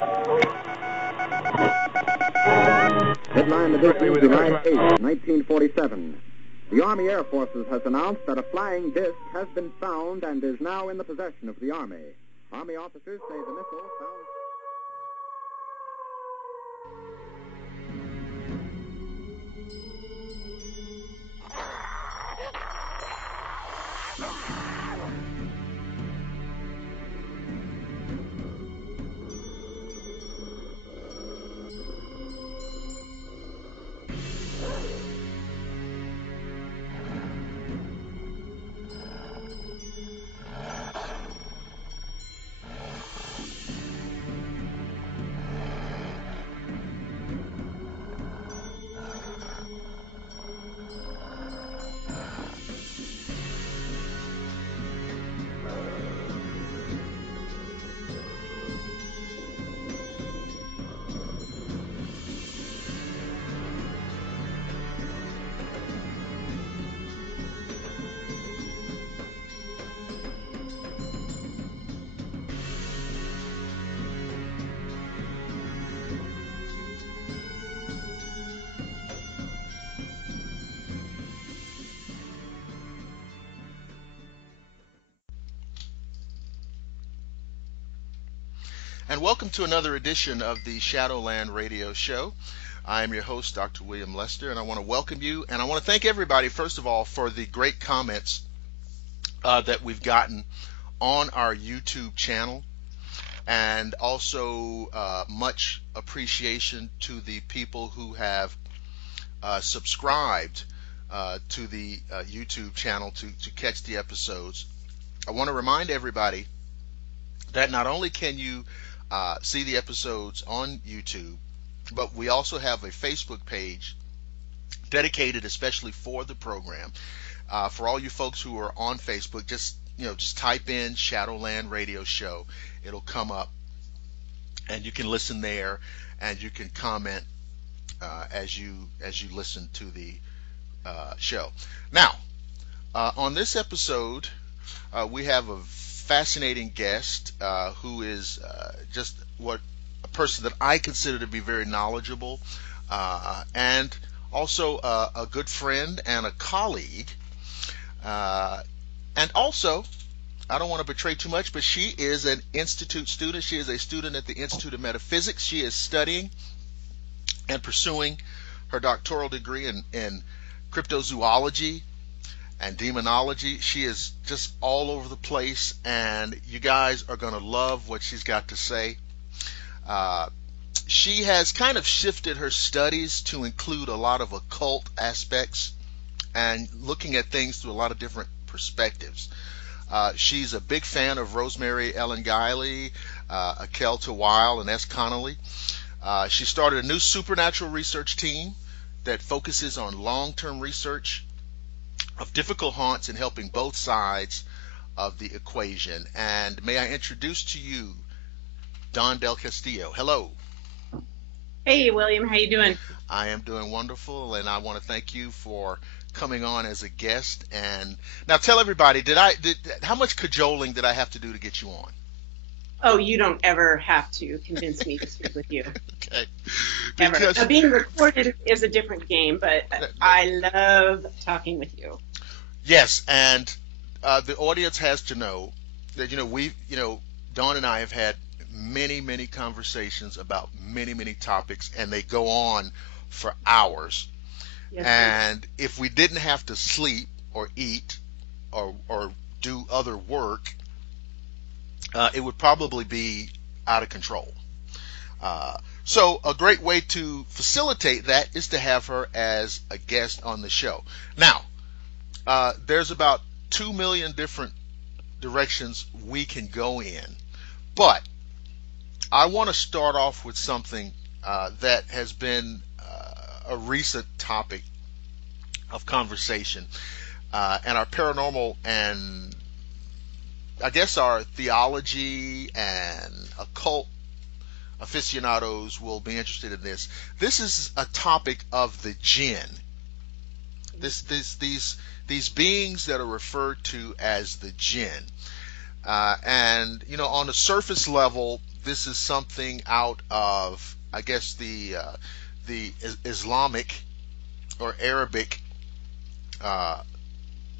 Headline edition, July 8, 1947. The Army Air Forces has announced that a flying disc has been found and is now in the possession of the Army. Army officers say the missile found... And welcome to another edition of the Shadowland Radio Show. I am your host, Dr. William Lester, and I want to welcome you, and I want to thank everybody, first of all, for the great comments that we've gotten on our YouTube channel, and also much appreciation to the people who have subscribed to the YouTube channel to catch the episodes. I want to remind everybody that not only can you see the episodes on YouTube, but we also have a Facebook page dedicated especially for the program. For all you folks who are on Facebook, just type in Shadowland Radio Show. It'll come up, and you can listen there, and you can comment as you listen to the show. Now, on this episode, we have a fascinating guest who is just a person that I consider to be very knowledgeable, and also a good friend and a colleague, and also, I don't want to betray too much, but she is an institute student. She is a student at the Institute of Metaphysics. She is studying and pursuing her doctoral degree in cryptozoology and demonology. She is just all over the place, and you guys are going to love what she's got to say. She has kind of shifted her studies to include a lot of occult aspects and looking at things through a lot of different perspectives. She's a big fan of Rosemary Ellen Guiley, Akelta Weil, and S. Connolly. She started a new supernatural research team that focuses on long-term research of difficult haunts and helping both sides of the equation. And may I introduce to you Dawn DelCastillo. Hello. Hey, William. How you doing? I am doing wonderful, and I want to thank you for coming on as a guest. And now tell everybody, how much cajoling did I have to do to get you on? Oh, you don't ever have to convince me to speak with you. Okay. Ever. Now, being recorded is a different game, but I love talking with you. Yes, and the audience has to know that Dawn and I have had many conversations about many topics, and they go on for hours. Yes, and if we didn't have to sleep or eat or do other work, it would probably be out of control. So a great way to facilitate that is to have her as a guest on the show. Now, there's about 2 million different directions we can go in, but I want to start off with something that has been a recent topic of conversation, and our paranormal and I guess our theology and occult aficionados will be interested in this. This is a topic of the jinn. These beings that are referred to as the jinn. And on the surface level, this is something out of, I guess, the Islamic or Arabic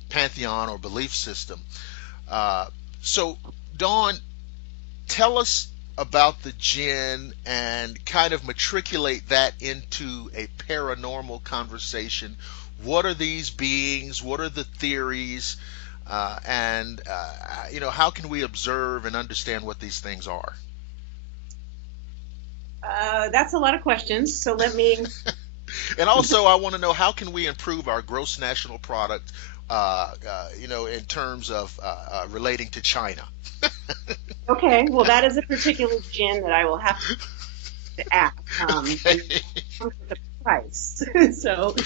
pantheon or belief system. So, Dawn, tell us about the jinn and kind of matriculate that into a paranormal conversation. What are these beings? What are the theories? And how can we observe and understand what these things are? That's a lot of questions. So let me. And also, I want to know, how can we improve our gross national product, in terms of relating to China? Okay, well, that is a particular jinn that I will have to ask. Okay. The price. So,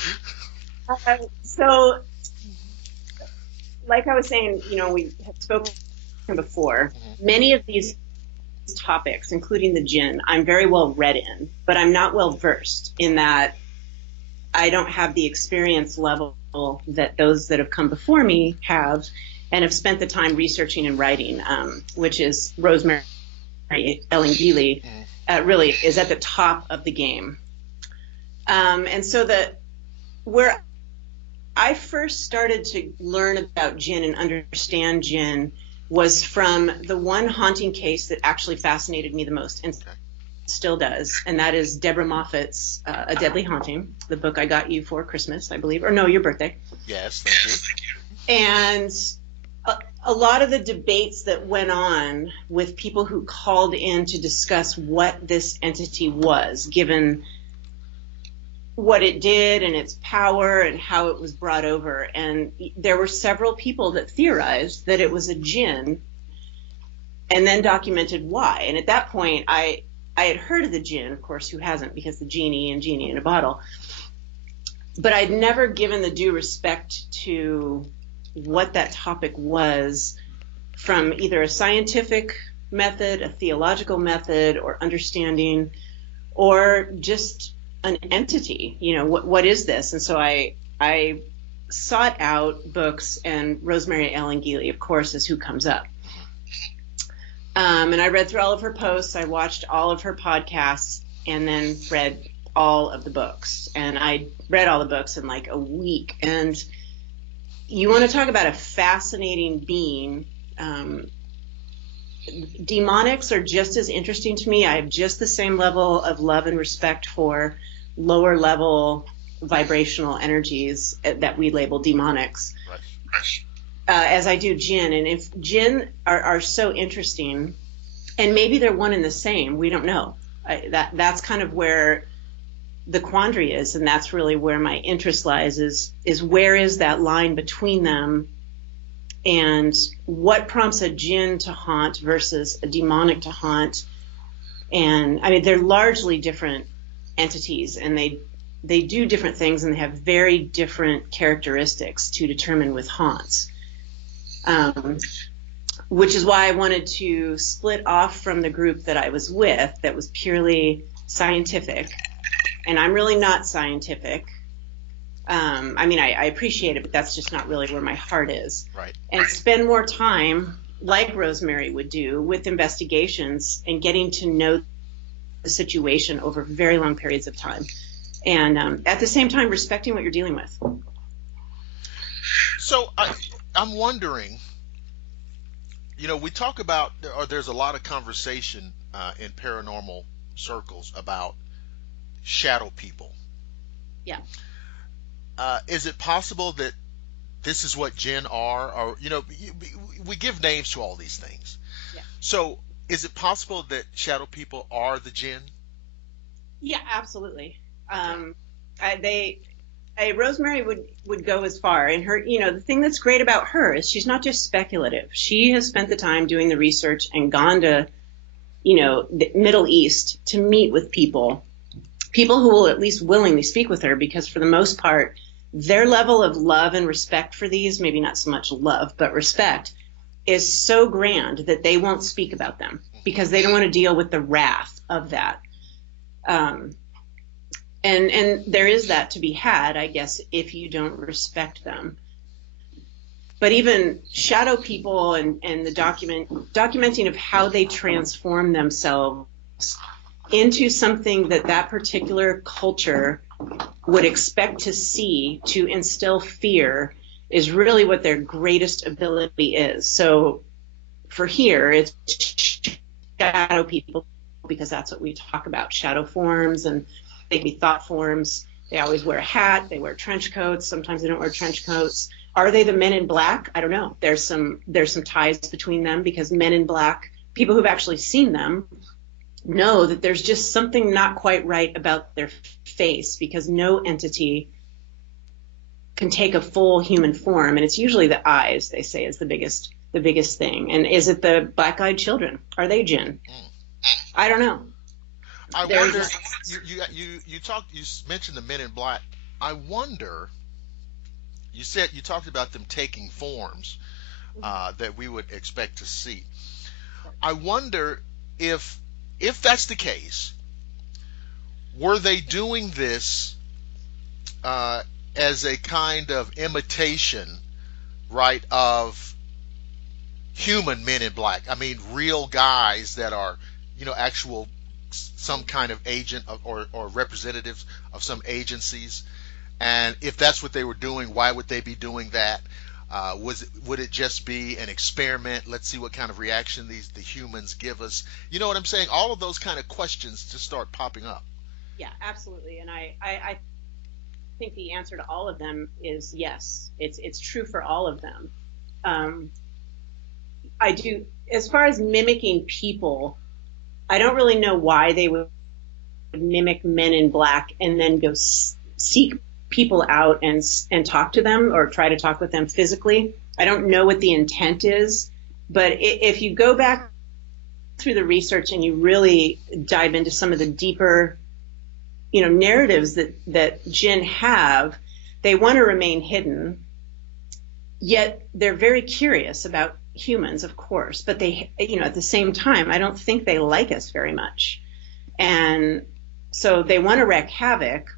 like I was saying, we have spoken before. Mm-hmm. Many of these topics, including the jinn, I'm very well read in, but I'm not well versed in that. I don't have the experience level that those that have come before me have, and have spent the time researching and writing, which is Rosemary Ellen Geely, really is at the top of the game. And so where I first started to learn about jinn and understand jinn was from the one haunting case that actually fascinated me the most, and still does, and that is Deborah Moffat's A Deadly Haunting, the book I got you for Christmas, I believe, or no, your birthday. Yes, thank you. And a lot of the debates that went on with people who called in to discuss what this entity was, given what it did and its power and how it was brought over. And there were several people that theorized that it was a jinn and then documented why. And at that point, I had heard of the jinn, of course, who hasn't, because the genie in a bottle. But I'd never given the due respect to what that topic was from either a scientific method, a theological method, or understanding, or just an entity. What is this? And so I sought out books, and Rosemary Ellen Geely, of course, is who comes up. And I read through all of her posts, I watched all of her podcasts, and then read all of the books. And I read all the books in like a week. And you want to talk about a fascinating being. Demonics are just as interesting to me. I have just the same level of love and respect for lower level vibrational energies that we label demonics. Right. As I do jinn. And if jinn are so interesting, and maybe they're one and the same, we don't know. That's kind of where the quandary is, and that's really where my interest lies, is where is that line between them, and what prompts a jinn to haunt versus a demonic to haunt. And I mean, they're largely different entities, and they do different things, and they have very different characteristics to determine with haunts. Which is why I wanted to split off from the group that I was with that was purely scientific. And I'm really not scientific. I appreciate it, but that's just not really where my heart is. Right. And spend more time, like Rosemary would do, with investigations and getting to know the situation over very long periods of time. And at the same time, respecting what you're dealing with. So I'm wondering, we talk about, or there's a lot of conversation in paranormal circles about shadow people. Yeah. Is it possible that this is what jinn are? Or, we give names to all these things. Yeah. So is it possible that shadow people are the jinn? Yeah, absolutely. Rosemary would go as far, and her, the thing that's great about her is she's not just speculative. She has spent the time doing the research and gone to, the Middle East to meet with people who will at least willingly speak with her, because for the most part, their level of love and respect for these, maybe not so much love, but respect, is so grand that they won't speak about them because they don't want to deal with the wrath of that. And there is that to be had, I guess, if you don't respect them. But even shadow people and the documenting of how they transform themselves into something that particular culture would expect to see to instill fear is really what their greatest ability is. So for here, it's shadow people, because that's what we talk about, shadow forms, and they can be thought forms. They always wear a hat, they wear trench coats, sometimes they don't wear trench coats. Are they the Men in Black? I don't know. There's some ties between them, because Men in Black, people who've actually seen them, know that there's just something not quite right about their face, because no entity can take a full human form, and it's usually the eyes, they say, is the biggest thing. And is it the black-eyed children? Are they jinn? I don't know. I wonder. You mentioned the Men in Black. I wonder. You talked about them taking forms that we would expect to see. I wonder if that's the case, were they doing this as a kind of imitation, right, of human Men in Black? I mean, real guys that are, actual some kind of agent or representatives of some agencies. And if that's what they were doing, why would they be doing that? Would it just be an experiment? Let's see what kind of reaction the humans give us. You know what I'm saying? All of those kind of questions just start popping up. Yeah, absolutely. And I think the answer to all of them is yes. It's true for all of them. I do, as far as mimicking people, I don't really know why they would mimic Men in Black and then go seek people out and talk to them or try to talk with them physically. I don't know what the intent is, but if you go back through the research and you really dive into some of the deeper, narratives that jinn have, they want to remain hidden, yet they're very curious about humans, of course, but they, at the same time, I don't think they like us very much. And so they want to wreak havoc,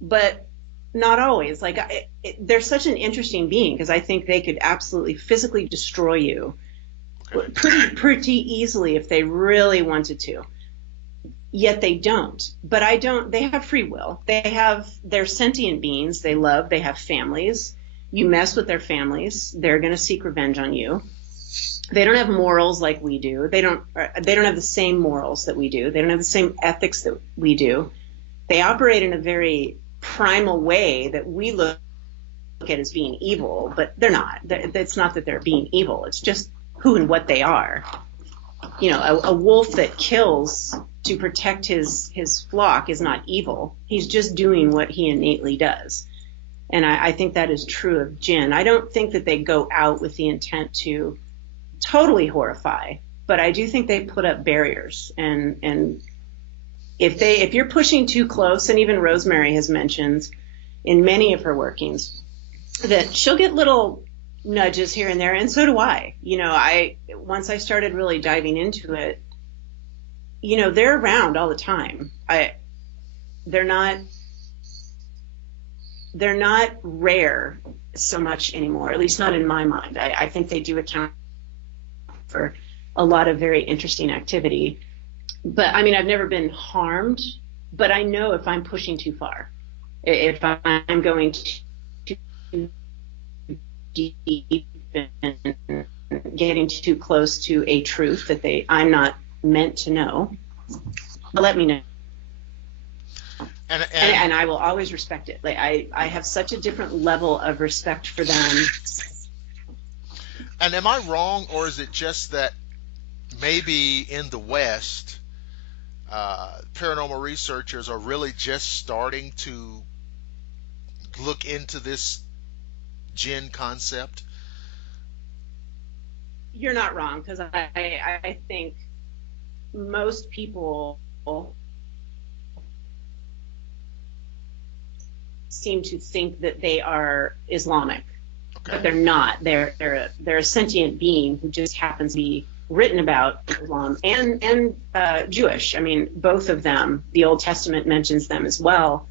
but not always. They're such an interesting being, because I think they could absolutely physically destroy you pretty easily if they really wanted to. Yet they don't. But they have free will. They're sentient beings. They love, they have families. You mess with their families, they're going to seek revenge on you. They don't have morals like we do. They don't have the same morals that we do. They don't have the same ethics that we do. They operate in a very primal way that we look at as being evil, but they're not. It's not that they're being evil. It's just who and what they are. A wolf that kills to protect his flock is not evil. He's just doing what he innately does. And I think that is true of jinn. I don't think that they go out with the intent to totally horrify, but I do think they put up barriers. And if you're pushing too close, and even Rosemary has mentioned in many of her workings that she'll get little nudges here and there, and so do I. Once I started really diving into it, they're around all the time. They're not rare so much anymore, at least not in my mind. I think they do account for a lot of very interesting activity. But I've never been harmed, but I know if I'm pushing too far, if I'm going too deep and getting too close to a truth that I'm not meant to know, let me know. And I will always respect it. I have such a different level of respect for them. And am I wrong, or is it just that maybe in the West, paranormal researchers are really just starting to look into this jinn concept? You're not wrong, because I think most people seem to think that they are Islamic, but they're not. They're a sentient being who just happens to be written about Islam and Jewish. Both of them. The Old Testament mentions them as well.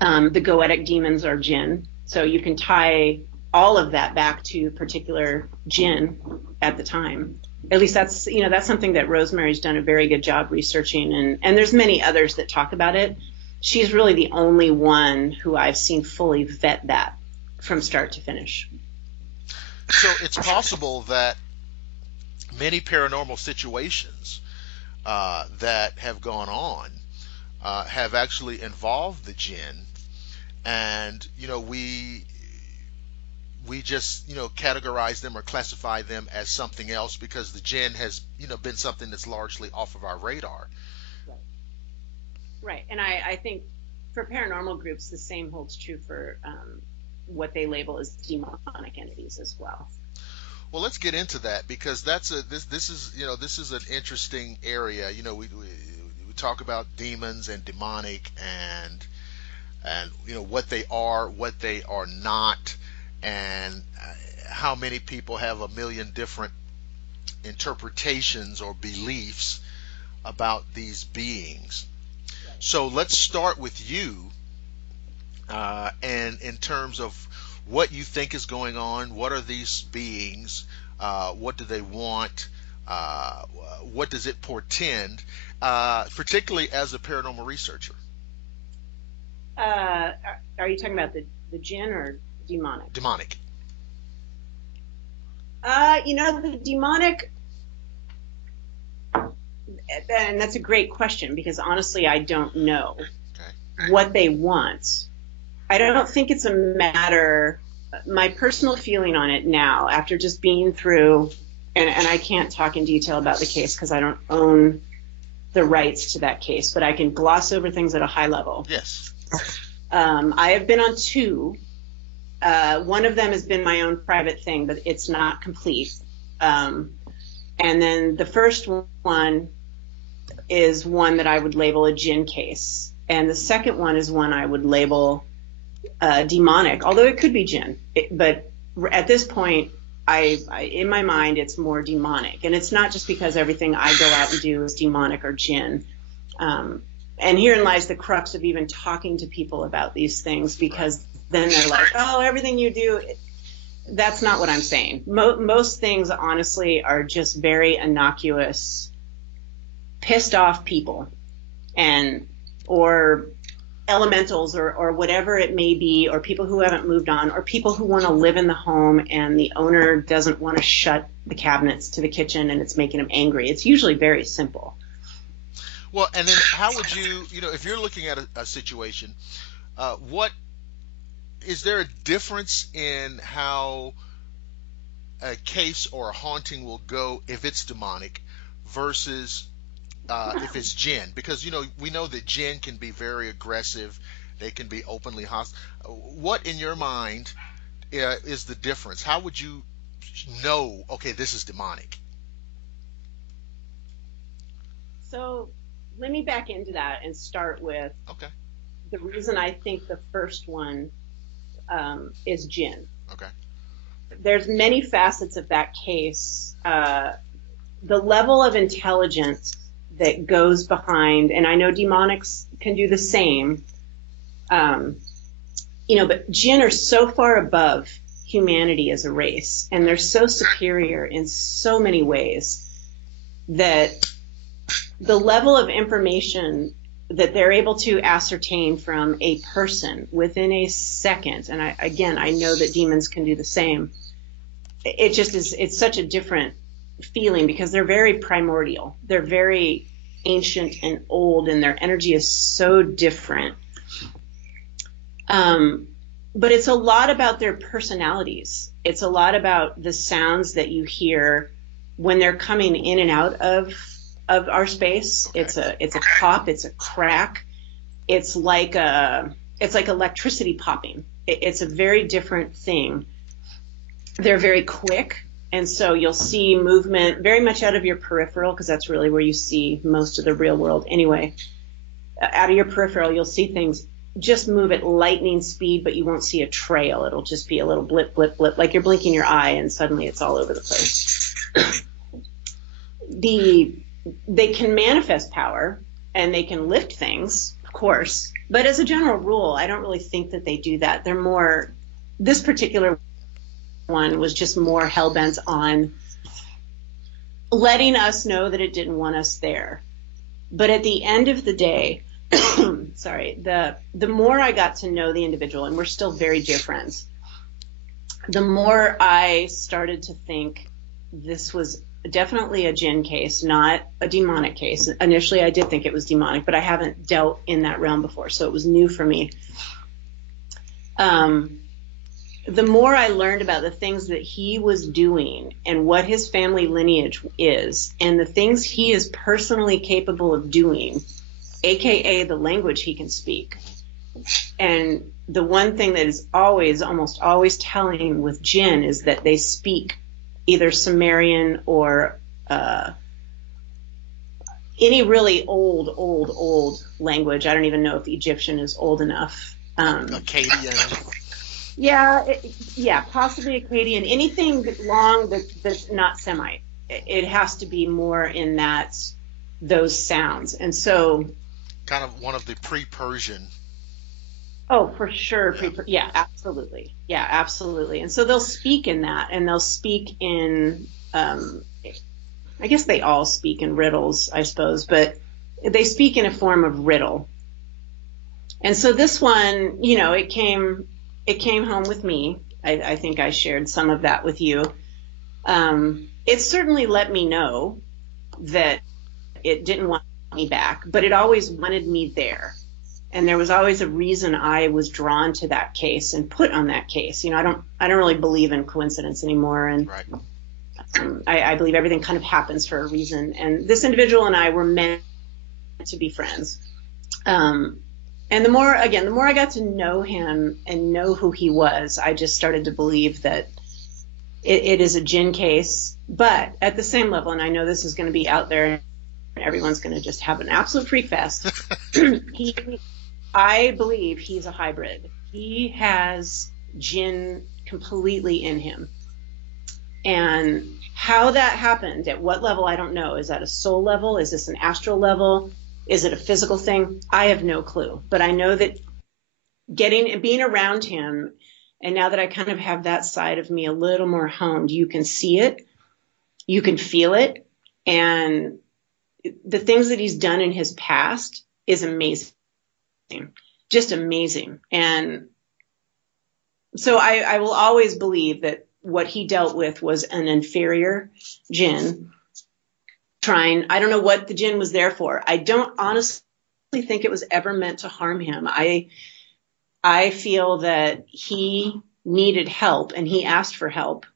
The goetic demons are jinn, so you can tie all of that back to particular jinn at the time. At least that's something that Rosemary's done a very good job researching, and there's many others that talk about it. She's really the only one who I've seen fully vet that from start to finish. So it's possible that many paranormal situations that have gone on have actually involved the jinn, and we just categorize them or classify them as something else because the jinn has been something that's largely off of our radar. Right, and I think for paranormal groups the same holds true for what they label as demonic entities as well. Well, let's get into that because this is an interesting area. We talk about demons and demonic and what they are not, and how many people have a million different interpretations or beliefs about these beings. So let's start with you, and in terms of what you think is going on. What are these beings? What do they want? What does it portend, particularly as a paranormal researcher? Are you talking about the jinn or demonic? Demonic. The demonic, and that's a great question because honestly I don't know what they want. I don't think it's a matter, my personal feeling on it now, after just being through, and I can't talk in detail about the case because I don't own the rights to that case, but I can gloss over things at a high level. Yes. I have been on two. One of them has been my own private thing, but it's not complete. And then the first one is one that I would label a jinn case. And the second one is one I would label demonic, although it could be jinn. But at this point, in my mind, it's more demonic. And it's not just because everything I go out and do is demonic or jinn. And herein lies the crux of even talking to people about these things, because then they're like, oh, everything you do, that's not what I'm saying. Most things, honestly, are just very innocuous, pissed off people or elementals or whatever it may be, or people who haven't moved on, or people who want to live in the home and the owner doesn't want to shut the cabinets to the kitchen and it's making them angry. It's usually very simple. Well, and then how would you if you're looking at a situation, what is there a difference in how a case or a haunting will go if it's demonic versus if it's jinn? Because we know that jinn can be very aggressive, they can be openly hostile. What in your mind is the difference? How would you know, okay, this is demonic? So let me back into that and start with the reason I think the first one is jinn. Okay. There's many facets of that case. The level of intelligence that goes behind, and I know demonics can do the same, but jinn are so far above humanity as a race, and they're so superior in so many ways that the level of information that they're able to ascertain from a person within a second, and I know that demons can do the same, it just is, it's such a different feeling because they're very primordial. They're very ancient and old, and their energy is so different. But it's a lot about their personalities. It's a lot about the sounds that you hear when they're coming in and out of our space. Okay. It's a pop, it's a crack. It's like electricity popping. It's a very different thing. They're very quick. And so you'll see movement very much out of your peripheral, because that's really where you see most of the real world anyway. Out of your peripheral, you'll see things just move at lightning speed, but you won't see a trail. It'll just be a little blip, blip, blip, like you're blinking your eye and suddenly it's all over the place. They can manifest power and they can lift things, of course. But as a general rule, I don't really think that they do that. They're more, this particular one was just more hell-bent on letting us know that it didn't want us there. But at the end of the day, sorry, the more I got to know the individual, and we're still very dear friends, the more I started to think this was definitely a jinn case, not a demonic case. Initially, I did think it was demonic, but I haven't dealt in that realm before, so it was new for me. The more I learned about the things that he was doing and what his family lineage is and the things he is personally capable of doing, aka the language he can speak. And the one thing that is almost always telling with jinn is that they speak either Sumerian or any really old language. I don't even know if Egyptian is old enough. Akkadian. Yeah, possibly Akkadian. Anything long that's not Semite. It has to be more in those sounds. And so, kind of one of the pre-Persian. Oh, for sure. Yeah, absolutely. Yeah, absolutely. And so they'll speak in that, and they'll speak in, I guess they all speak in riddles, I suppose, but they speak in a form of riddle. And so this one, it came home with me. I think I shared some of that with you. It certainly let me know that it didn't want me back, but it always wanted me there. And there was always a reason I was drawn to that case and put on that case. I don't really believe in coincidence anymore. And right. I believe everything kind of happens for a reason. And this individual and I were meant to be friends. And the more I got to know him and know who he was, I just started to believe that it is a jinn case. But at the same level, and I know this is going to be out there and everyone's going to just have an absolute freak fest, I believe he's a hybrid. He has jinn completely in him. And how that happened, at what level, I don't know. Is that a soul level? Is this an astral level? Is it a physical thing? I have no clue. But I know that being around him, and now that I kind of have that side of me a little more honed, you can see it, you can feel it, and the things that he's done in his past is amazing. Just amazing. And so I will always believe that what he dealt with was an inferior jinn I don't know what the jinn was there for. I don't honestly think it was ever meant to harm him. I feel that he needed help and he asked for help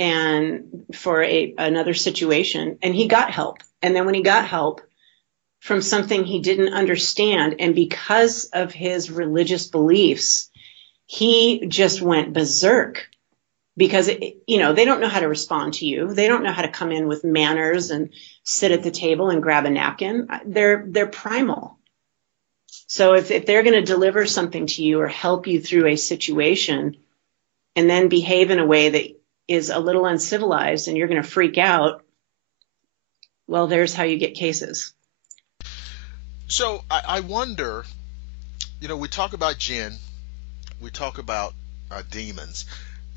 and for another situation, and he got help. And then when he got help from something he didn't understand, and because of his religious beliefs, he just went berserk. Because, they don't know how to respond to you. They don't know how to come in with manners and sit at the table and grab a napkin. They're primal. So if they're going to deliver something to you or help you through a situation and then behave in a way that is a little uncivilized and you're going to freak out, well, there's how you get cases. So I wonder, we talk about jinn, we talk about demons.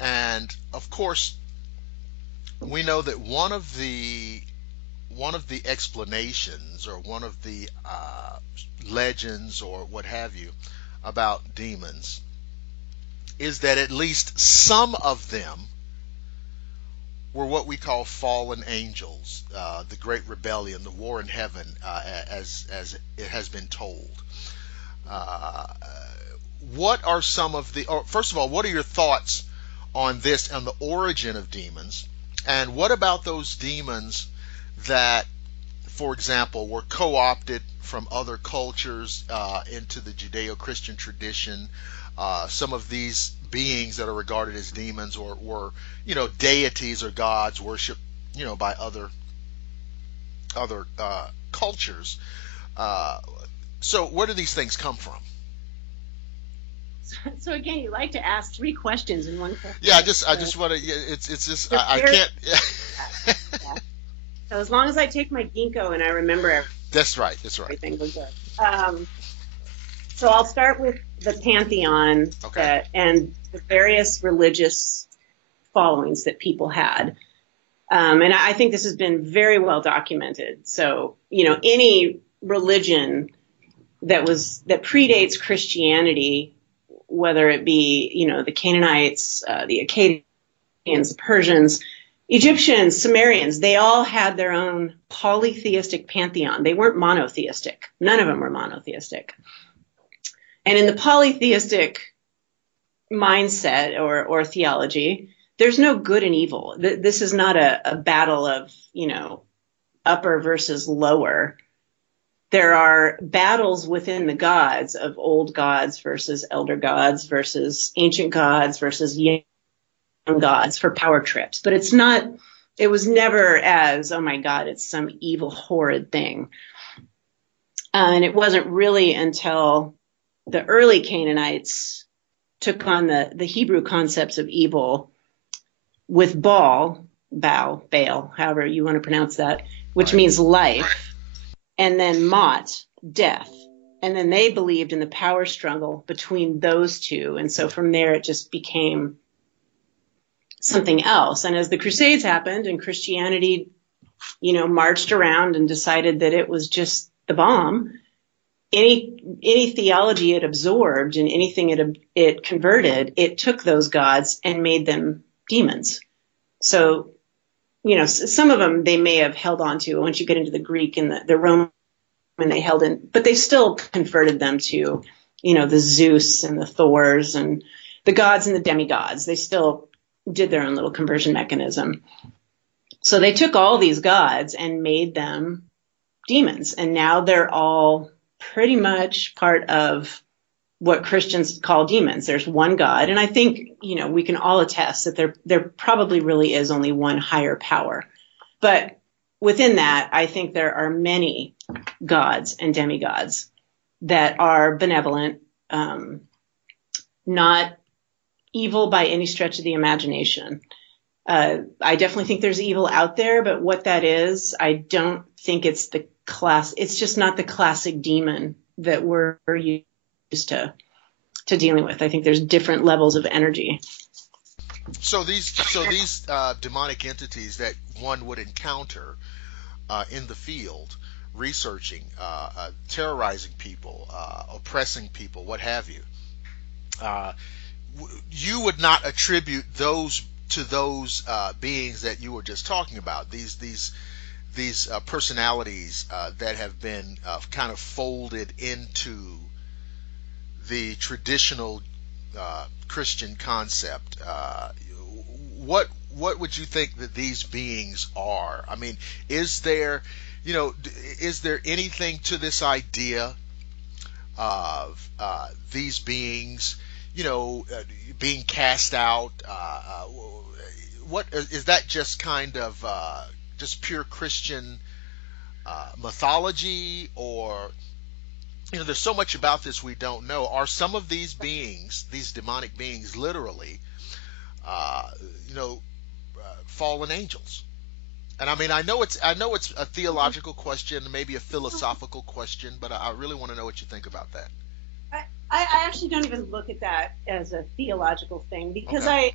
And of course, we know that one of the explanations or one of the legends or what have you about demons is that at least some of them were what we call fallen angels, the Great Rebellion, the war in heaven, as it has been told. What are some of first of all, what are your thoughts on this and the origin of demons, and what about those demons that, for example, were co-opted from other cultures into the Judeo-Christian tradition? Some of these beings that are regarded as demons or were deities or gods worshipped by other cultures. So where do these things come from? So again, you like to ask 3 questions in one question. Yeah, I just want to. It's just I can't. Yeah. So as long as I take my ginkgo and I remember everything. That's right. Everything was good. So I'll start with the pantheon and the various religious followings that people had. And I think this has been very well documented. So, any religion that predates Christianity, whether it be, the Canaanites, the Akkadians, the Persians, Egyptians, Sumerians, they all had their own polytheistic pantheon. They weren't monotheistic. None of them were monotheistic. And in the polytheistic mindset or theology, there's no good and evil. This is not a battle of, upper versus lower. There are battles within the gods of old gods versus elder gods versus ancient gods versus young gods for power trips. But it was never as, oh my God, it's some evil, horrid thing. And it wasn't really until the early Canaanites took on the Hebrew concepts of evil with Baal, however you want to pronounce that, which means life, and then Mot, death. And then they believed in the power struggle between those two. And so from there, it just became something else. And as the Crusades happened and Christianity, marched around and decided that it was just the bomb, any theology it absorbed and anything it converted, it took those gods and made them demons. So, some of them they may have held on to. Once you get into the Greek and the Roman, they held in, but they still converted them to, the Zeus and the Thors and the gods and the demigods. They still did their own little conversion mechanism. So they took all these gods and made them demons. And now they're all pretty much part of what Christians call demons. There's one God. And I think, we can all attest that there probably really is only one higher power. But within that, I think there are many gods and demigods that are benevolent, not evil by any stretch of the imagination. I definitely think there's evil out there, but what that is, I don't think it's it's just not the classic demon that we're used to dealing with. I think there's different levels of energy. So these demonic entities that one would encounter in the field, researching, terrorizing people, oppressing people, what have you, you would not attribute those to those beings that you were just talking about. These personalities that have been kind of folded into the traditional Christian concept. What would you think that these beings are? I mean, is there anything to this idea of these beings, being cast out? What is that? Just kind of just pure Christian mythology, or there's so much about this we don't know. Are some of these beings, these demonic beings, literally, fallen angels? And I mean, I know it's a theological question, maybe a philosophical question, but I really want to know what you think about that. I actually don't even look at that as a theological thing, because okay.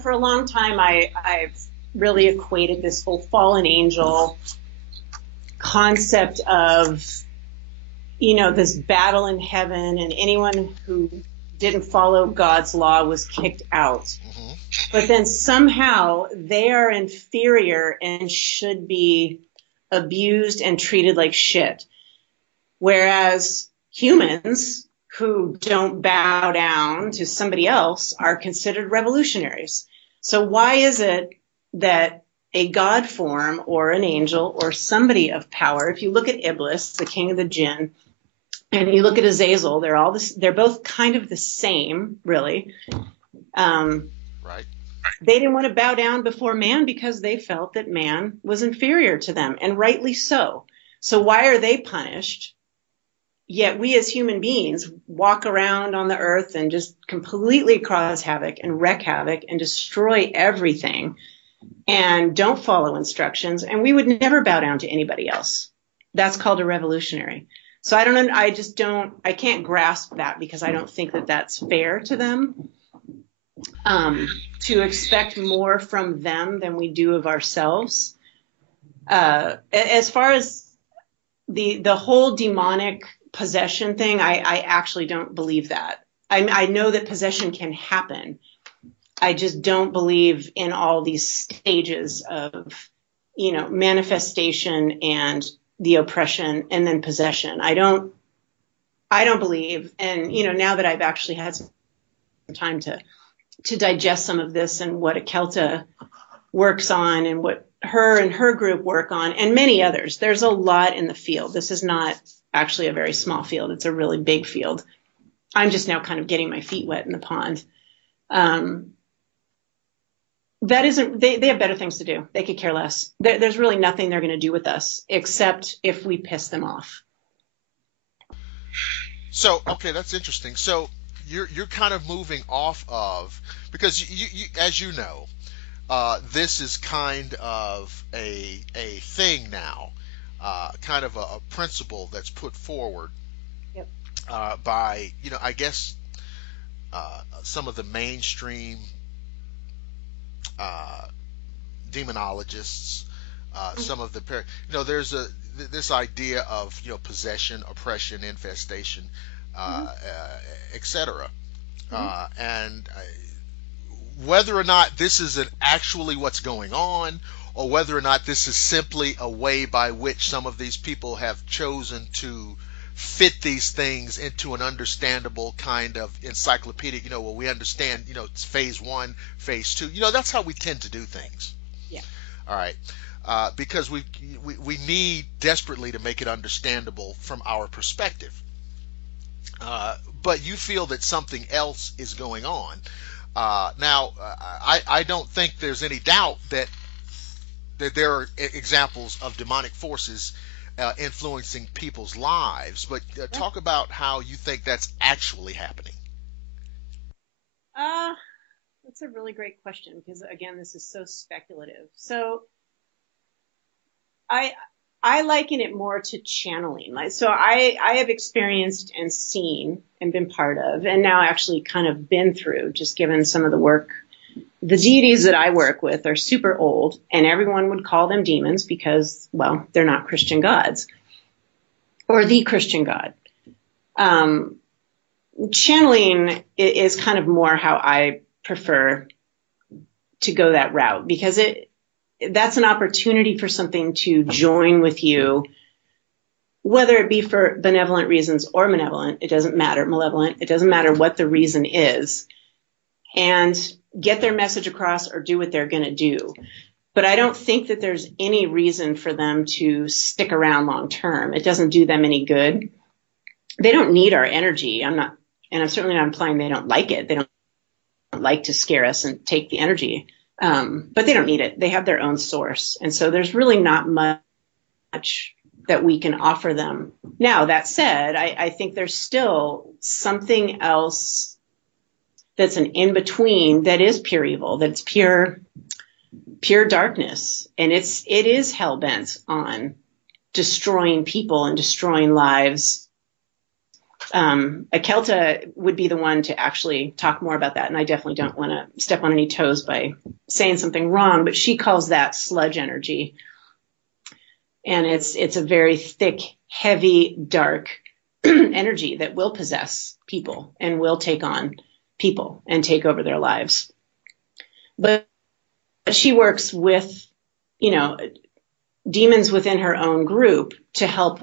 For a long time, I've really equated this whole fallen angel concept of, this battle in heaven, and anyone who didn't follow God's law was kicked out. Mm-hmm. But then somehow they are inferior and should be abused and treated like shit. Whereas humans who don't bow down to somebody else are considered revolutionaries. So why is it that a god form or an angel or somebody of power, if you look at Iblis, the king of the jinn, and you look at Azazel, they're both kind of the same, really. Right. They didn't want to bow down before man because they felt that man was inferior to them, and rightly so. So why are they punished? Yet we as human beings walk around on the earth and just completely cause havoc and wreak havoc and destroy everything and don't follow instructions. And we would never bow down to anybody else. That's called a revolutionary. So I can't grasp that, because I don't think that that's fair to them. to expect more from them than we do of ourselves. As far as the whole demonic possession thing, I actually don't believe that. I know that possession can happen. I just don't believe in all these stages of, manifestation and the oppression and then possession. I don't believe. And, now that I've actually had some time to digest some of this and what Occulta works on and what her and her group work on, and many others, there's a lot in the field. This is not actually a very small field. It's a really big field. I'm just now kind of getting my feet wet in the pond. That isn't, they have better things to do. They could care less. There's really nothing they're going to do with us except if we piss them off. So, okay, that's interesting. So you're kind of moving off of, because you as you know, this is kind of a thing now, kind of a principle that's put forward. Yep. By, I guess some of the mainstream demonologists, some of the there's this idea of possession, oppression, infestation, etc. And whether or not this is actually what's going on, or whether or not this is simply a way by which some of these people have chosen to fit these things into an understandable kind of encyclopedic, well, we understand, it's phase 1, phase 2, that's how we tend to do things. Yeah. All right. Because we need desperately to make it understandable from our perspective. But you feel that something else is going on. Now, I don't think there's any doubt that there are examples of demonic forces influencing people's lives, but talk about how you think that's actually happening. That's a really great question, because again, this is so speculative. So I liken it more to channeling. So I have experienced and seen and been part of, and now actually kind of been through, just given some of the work. The deities that I work with are super old, and everyone would call them demons because, well, they're not Christian gods or the Christian God. Channeling is kind of more how I prefer to go that route, because that's an opportunity for something to join with you, whether it be for benevolent reasons or malevolent. It doesn't matter. Malevolent. It doesn't matter what the reason is, and get their message across or do what they're going to do. But I don't think that there's any reason for them to stick around long term. It doesn't do them any good. They don't need our energy. I'm certainly not implying they don't like it. They don't like to scare us and take the energy. But they don't need it. They have their own source. And so there's really not much that we can offer them. Now, that said, I think there's still something else that's an in-between that is pure evil, that's pure darkness. And it is hell-bent on destroying people and destroying lives. Occulta would be the one to actually talk more about that, and I definitely don't want to step on any toes by saying something wrong, but she calls that sludge energy. And it's a very thick, heavy, dark energy that will possess people and will take on people and take over their lives. But she works with, demons within her own group to help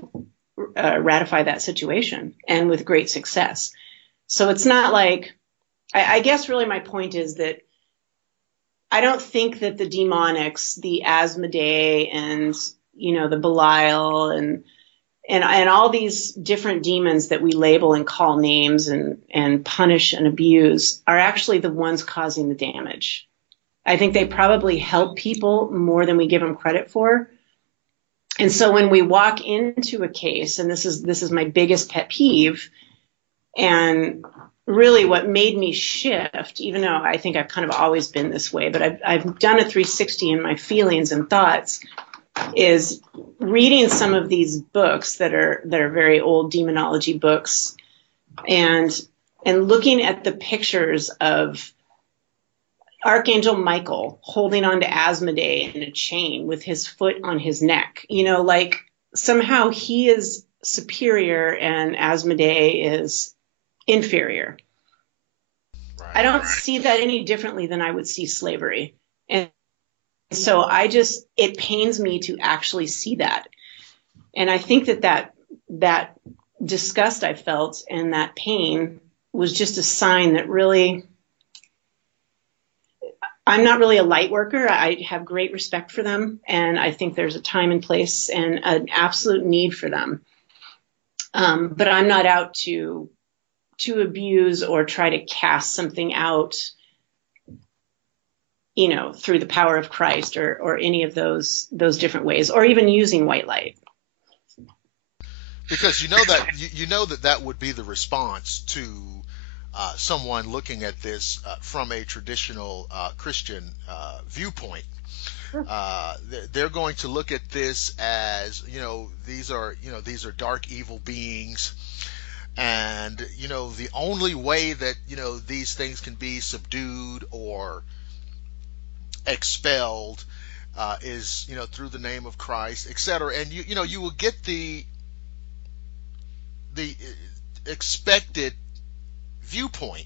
ratify that situation, and with great success. So it's not like, I guess really my point is that I don't think that the demonics, the Asmodee and, the Belial and all these different demons that we label and call names and punish and abuse are actually the ones causing the damage. I think they probably help people more than we give them credit for. And so when we walk into a case, and this is my biggest pet peeve, and really what made me shift, even though I think I've kind of always been this way, but I've done a 360 in my feelings and thoughts, is reading some of these books that are very old demonology books, and looking at the pictures of Archangel Michael holding on to Asmodee in a chain with his foot on his neck. Like somehow he is superior and Asmodee is inferior. Right. I don't see that any differently than I would see slavery. And so it pains me to actually see that. And I think that disgust I felt and that pain was just a sign that really, I'm not really a light worker. I have great respect for them. And I think there's a time and place and an absolute need for them. But I'm not out to abuse or try to cast something out, through the power of Christ or any of those different ways, or even using white light. Because that would be the response to someone looking at this from a traditional Christian viewpoint. They're going to look at this as, these are dark evil beings, and the only way that these things can be subdued or expelled is through the name of Christ, etc. And you will get the expected viewpoint,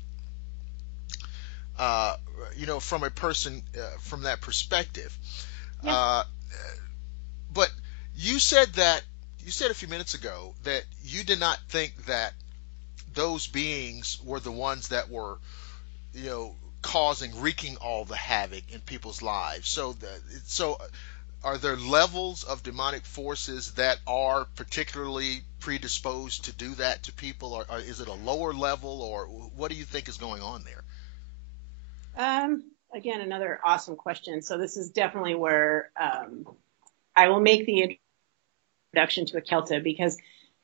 from a person from that perspective. Yeah. But you said a few minutes ago that you did not think that those beings were the ones that were, wreaking all the havoc in people's lives. So are there levels of demonic forces that are particularly predisposed to do that to people, or is it a lower level, or what do you think is going on there? Again, another awesome question. So this is definitely where I will make the introduction to Occulta, because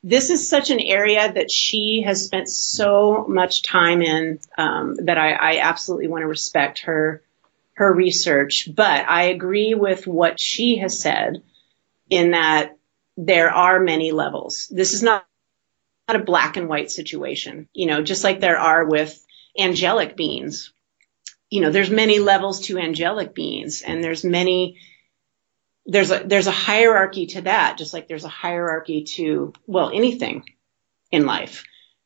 this is such an area that she has spent so much time in, that I absolutely want to respect her research. But I agree with what she has said in that there are many levels. This is not a black and white situation, just like there are with angelic beings. There's many levels to angelic beings, and there's a hierarchy to that, just like there's a hierarchy to, anything in life.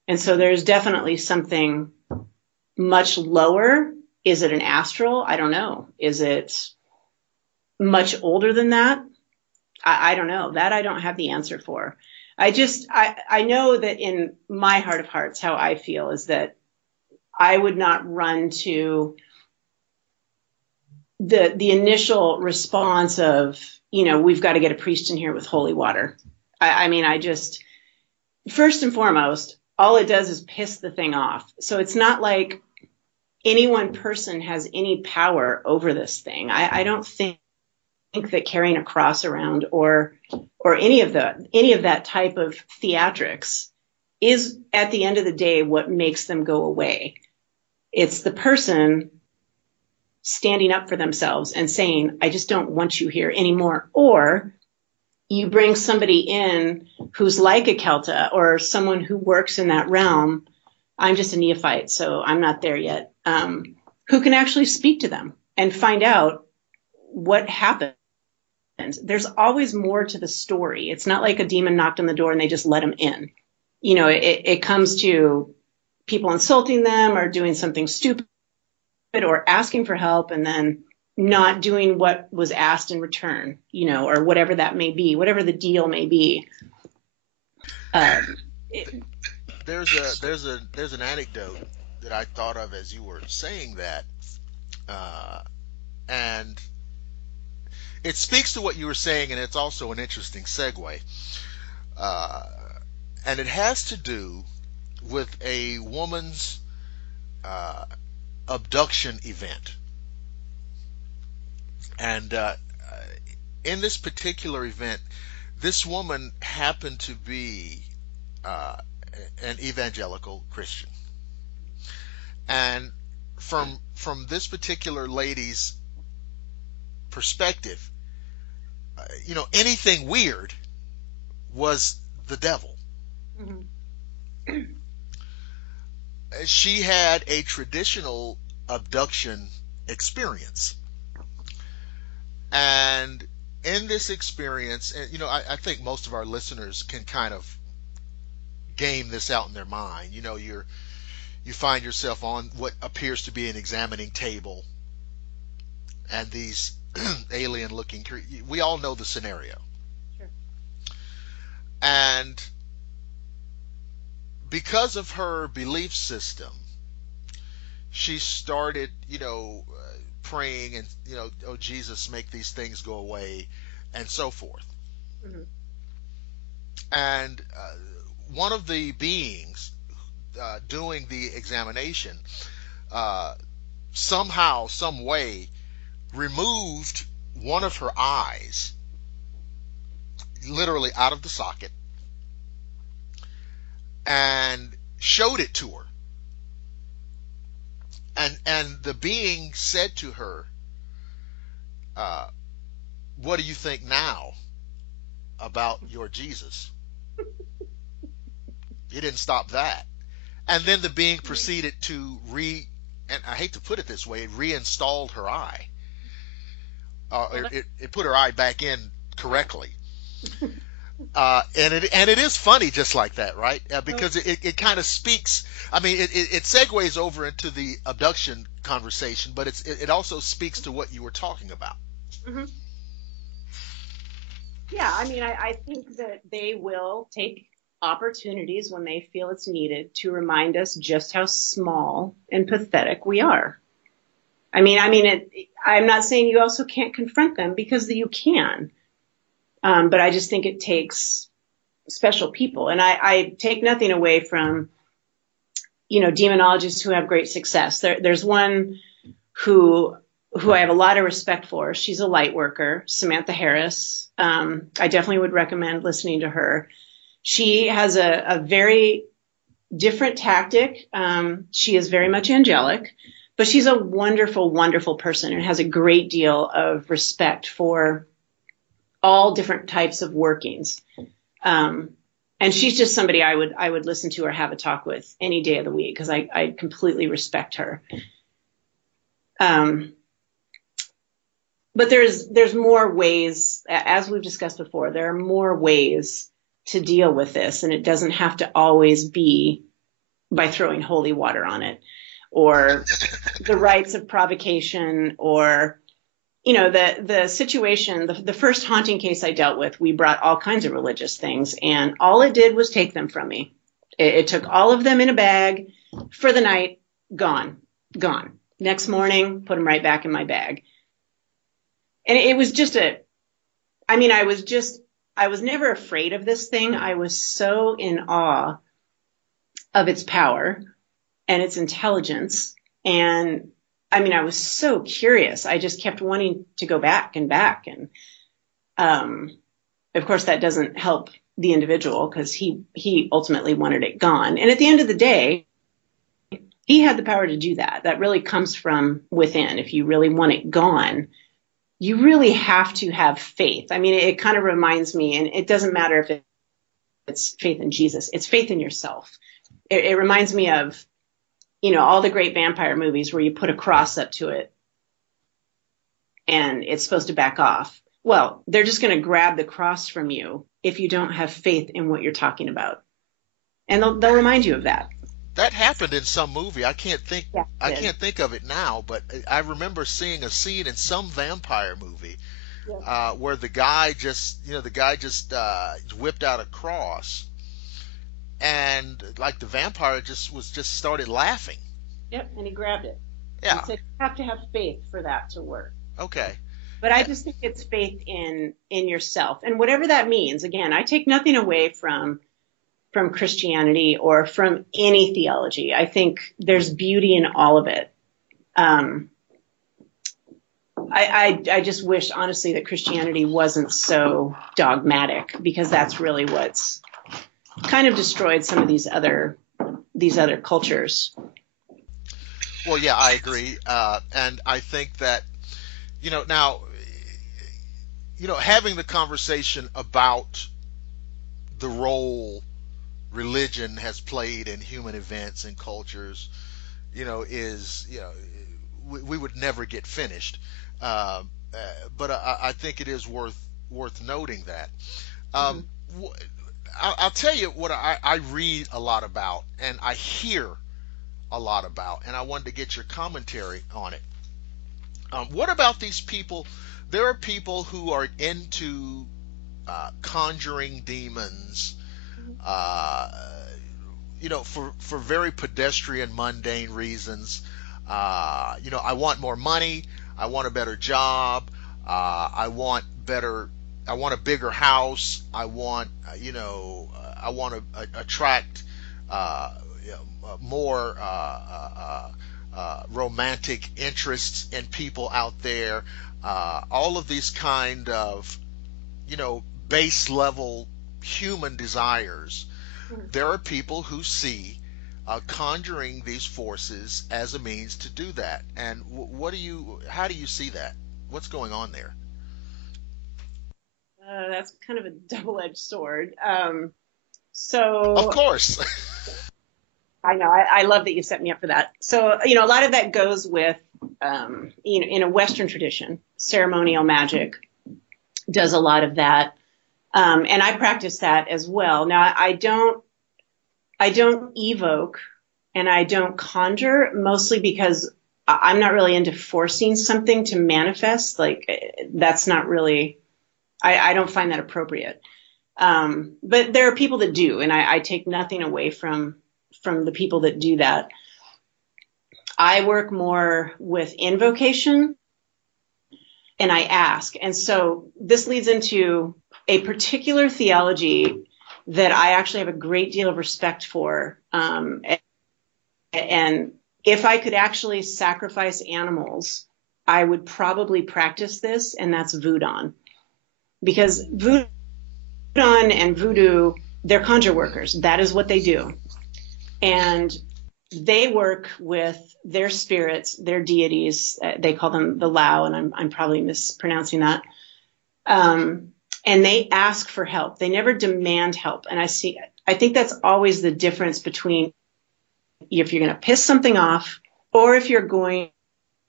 And so there's definitely something much lower. Is it an astral? I don't know. Is it much older than that? I don't know. That I don't have the answer for. I know that in my heart of hearts, how I feel is that I would not run to the initial response of, we've got to get a priest in here with holy water. First and foremost, all it does is piss the thing off. So it's not like any one person has any power over this thing. I don't think that carrying a cross around or any of that type of theatrics is at the end of the day what makes them go away. It's the person standing up for themselves and saying, I just don't want you here anymore. Or you bring somebody in who's like a Kelta or someone who works in that realm. I'm just a neophyte, so I'm not there yet. Who can actually speak to them and find out what happened. There's always more to the story. It's not like a demon knocked on the door and they just let him in. It comes to people insulting them or doing something stupid or asking for help and then not doing what was asked in return, or whatever that may be, whatever the deal may be. There's an anecdote that I thought of as you were saying that, and it speaks to what you were saying, and it's also an interesting segue. And it has to do with a woman's abduction event. And in this particular event, this woman happened to be an evangelical Christian. And from this particular lady's perspective, anything weird was the devil. Mm-hmm. She had a traditional abduction experience. And in this experience, and I think most of our listeners can kind of game this out in their mind. You find yourself on what appears to be an examining table, and these alien-looking creatures. We all know the scenario. Sure. And because of her belief system, she started, praying and, oh, Jesus, make these things go away, and so forth. Mm-hmm. And one of the beings doing the examination somehow, some way, removed one of her eyes, literally out of the socket, and showed it to her. And the being said to her, what do you think now about your Jesus? He didn't stop that. And then the being proceeded to and I hate to put it this way, it reinstalled her eye. It put her eye back in correctly. And it is funny just like that, right? Because it kind of speaks. I mean, it segues over into the abduction conversation, but it also speaks to what you were talking about. Mm-hmm. Yeah, I mean, I think that they will take opportunities when they feel it's needed to remind us just how small and pathetic we are. I'm not saying you also can't confront them, because you can. But I just think it takes special people. And I take nothing away from, demonologists who have great success. There's one who I have a lot of respect for. She's a light worker, Samantha Harris. I definitely would recommend listening to her. She has a very different tactic. She is very much angelic, but she's a wonderful, wonderful person and has a great deal of respect for all different types of workings. And she's just somebody I would listen to or have a talk with any day of the week, because I completely respect her. But there's more ways, as we've discussed before, there are more ways to deal with this, and it doesn't have to always be by throwing holy water on it, or the rites of provocation, or the situation. The first haunting case I dealt with, we brought all kinds of religious things, and all it did was take them from me. It took all of them in a bag for the night, gone. Next morning, put them right back in my bag. And it was just I was never afraid of this thing. I was so in awe of its power and its intelligence. And I was so curious. I just kept wanting to go back and back. And of course, that doesn't help the individual, because he ultimately wanted it gone. And at the end of the day, he had the power to do that. That really comes from within. If you really want it gone, you really have to have faith. It kind of reminds me, and it doesn't matter if it's faith in Jesus, it's faith in yourself. It reminds me of, all the great vampire movies where you put a cross up to it and it's supposed to back off. Well, they're just going to grab the cross from you if you don't have faith in what you're talking about. And they'll remind you of that. That happened in some movie. I can't think of it now, but I remember seeing a scene in some vampire movie where the guy just whipped out a cross, and like the vampire just started laughing. Yep, and he grabbed it. Yeah. He said you have to have faith for that to work. Okay. But I just think it's faith in yourself, and whatever that means. Again, I take nothing away from Christianity or from any theology. I think there's beauty in all of it. I just wish, honestly, that Christianity wasn't so dogmatic, because that's really what's kind of destroyed some of these other cultures. Well, yeah, I agree. And I think that, now, having the conversation about the role religion has played in human events and cultures, we would never get finished. But I think it is worth noting that. I'll tell you what I read a lot about and I hear a lot about, and I wanted to get your commentary on it. What about these people? There are people who are into conjuring demons, for very pedestrian, mundane reasons. I want more money. I want a better job. I want a bigger house. I want to attract more romantic interests in people out there. All of these kind of, base level human desires. There are people who see conjuring these forces as a means to do that. And how do you see that? What's going on there? That's kind of a double-edged sword. So of course. I know. I love that you set me up for that. So, a lot of that goes with, in a Western tradition, ceremonial magic does a lot of that. And I practice that as well. Now, I don't evoke and I don't conjure, mostly because I'm not really into forcing something to manifest. Like, that's not really, I don't find that appropriate. But there are people that do, and I take nothing away from the people that do that. I work more with invocation and I ask. And so this leads into a particular theology that I actually have a great deal of respect for. And if I could actually sacrifice animals, I would probably practice this, and that's voodoo. Because voodoo and voodoo, they're conjure workers. That is what they do. And they work with their spirits, their deities. They call them the Lao, and I'm probably mispronouncing that. And they ask for help. They never demand help. And I think that's always the difference between if you're going to piss something off or if you're going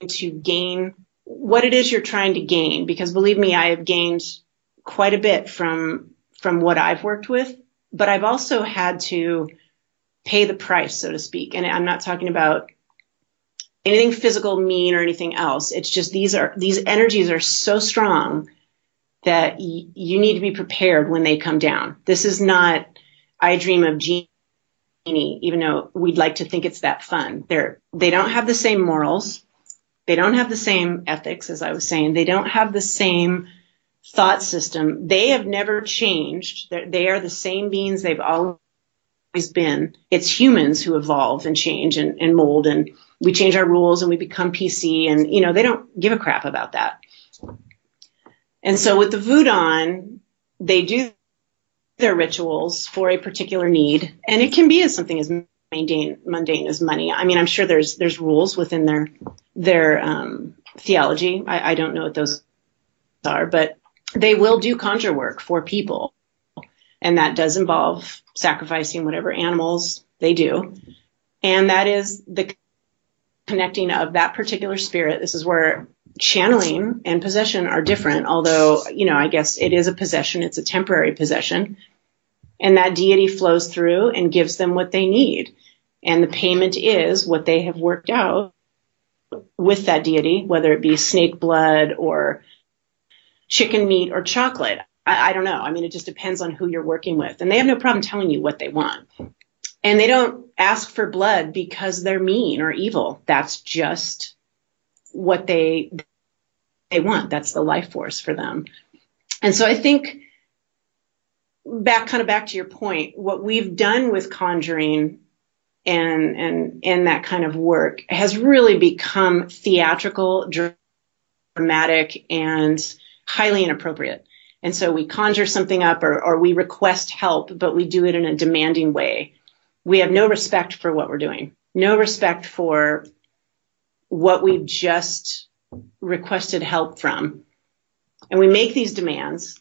to gain what it is you're trying to gain. Because believe me, I have gained quite a bit from what I've worked with, but I've also had to pay the price, so to speak. And I'm not talking about anything physical, mean, or anything else. It's just these energies are so strong that you need to be prepared when they come down. This is not I Dream of Jeannie, even though we'd like to think it's that fun. They don't have the same morals. They don't have the same ethics, as I was saying. They don't have the same thought system. They have never changed. They are the same beings they've always been. It's humans who evolve and change and mold, and we change our rules and we become PC, and they don't give a crap about that. And so with the voodoo, they do their rituals for a particular need, and it can be as something as mundane as money. I mean, I'm sure there's rules within their theology. I don't know what those are, but they will do conjure work for people, and that does involve sacrificing whatever animals they do, and that is the connecting of that particular spirit. This is where channeling and possession are different, although, I guess it is a possession. It's a temporary possession. And that deity flows through and gives them what they need. And the payment is what they have worked out with that deity, whether it be snake blood or chicken meat or chocolate. I don't know. I mean, it just depends on who you're working with. And they have no problem telling you what they want. And they don't ask for blood because they're mean or evil. That's just what they want. That's the life force for them. And so I think back to your point, what we've done with conjuring and that kind of work has really become theatrical, dramatic, and highly inappropriate. And so we conjure something up or we request help, but we do it in a demanding way. We have no respect for what we're doing, no respect for what we've just requested help from. And we make these demands,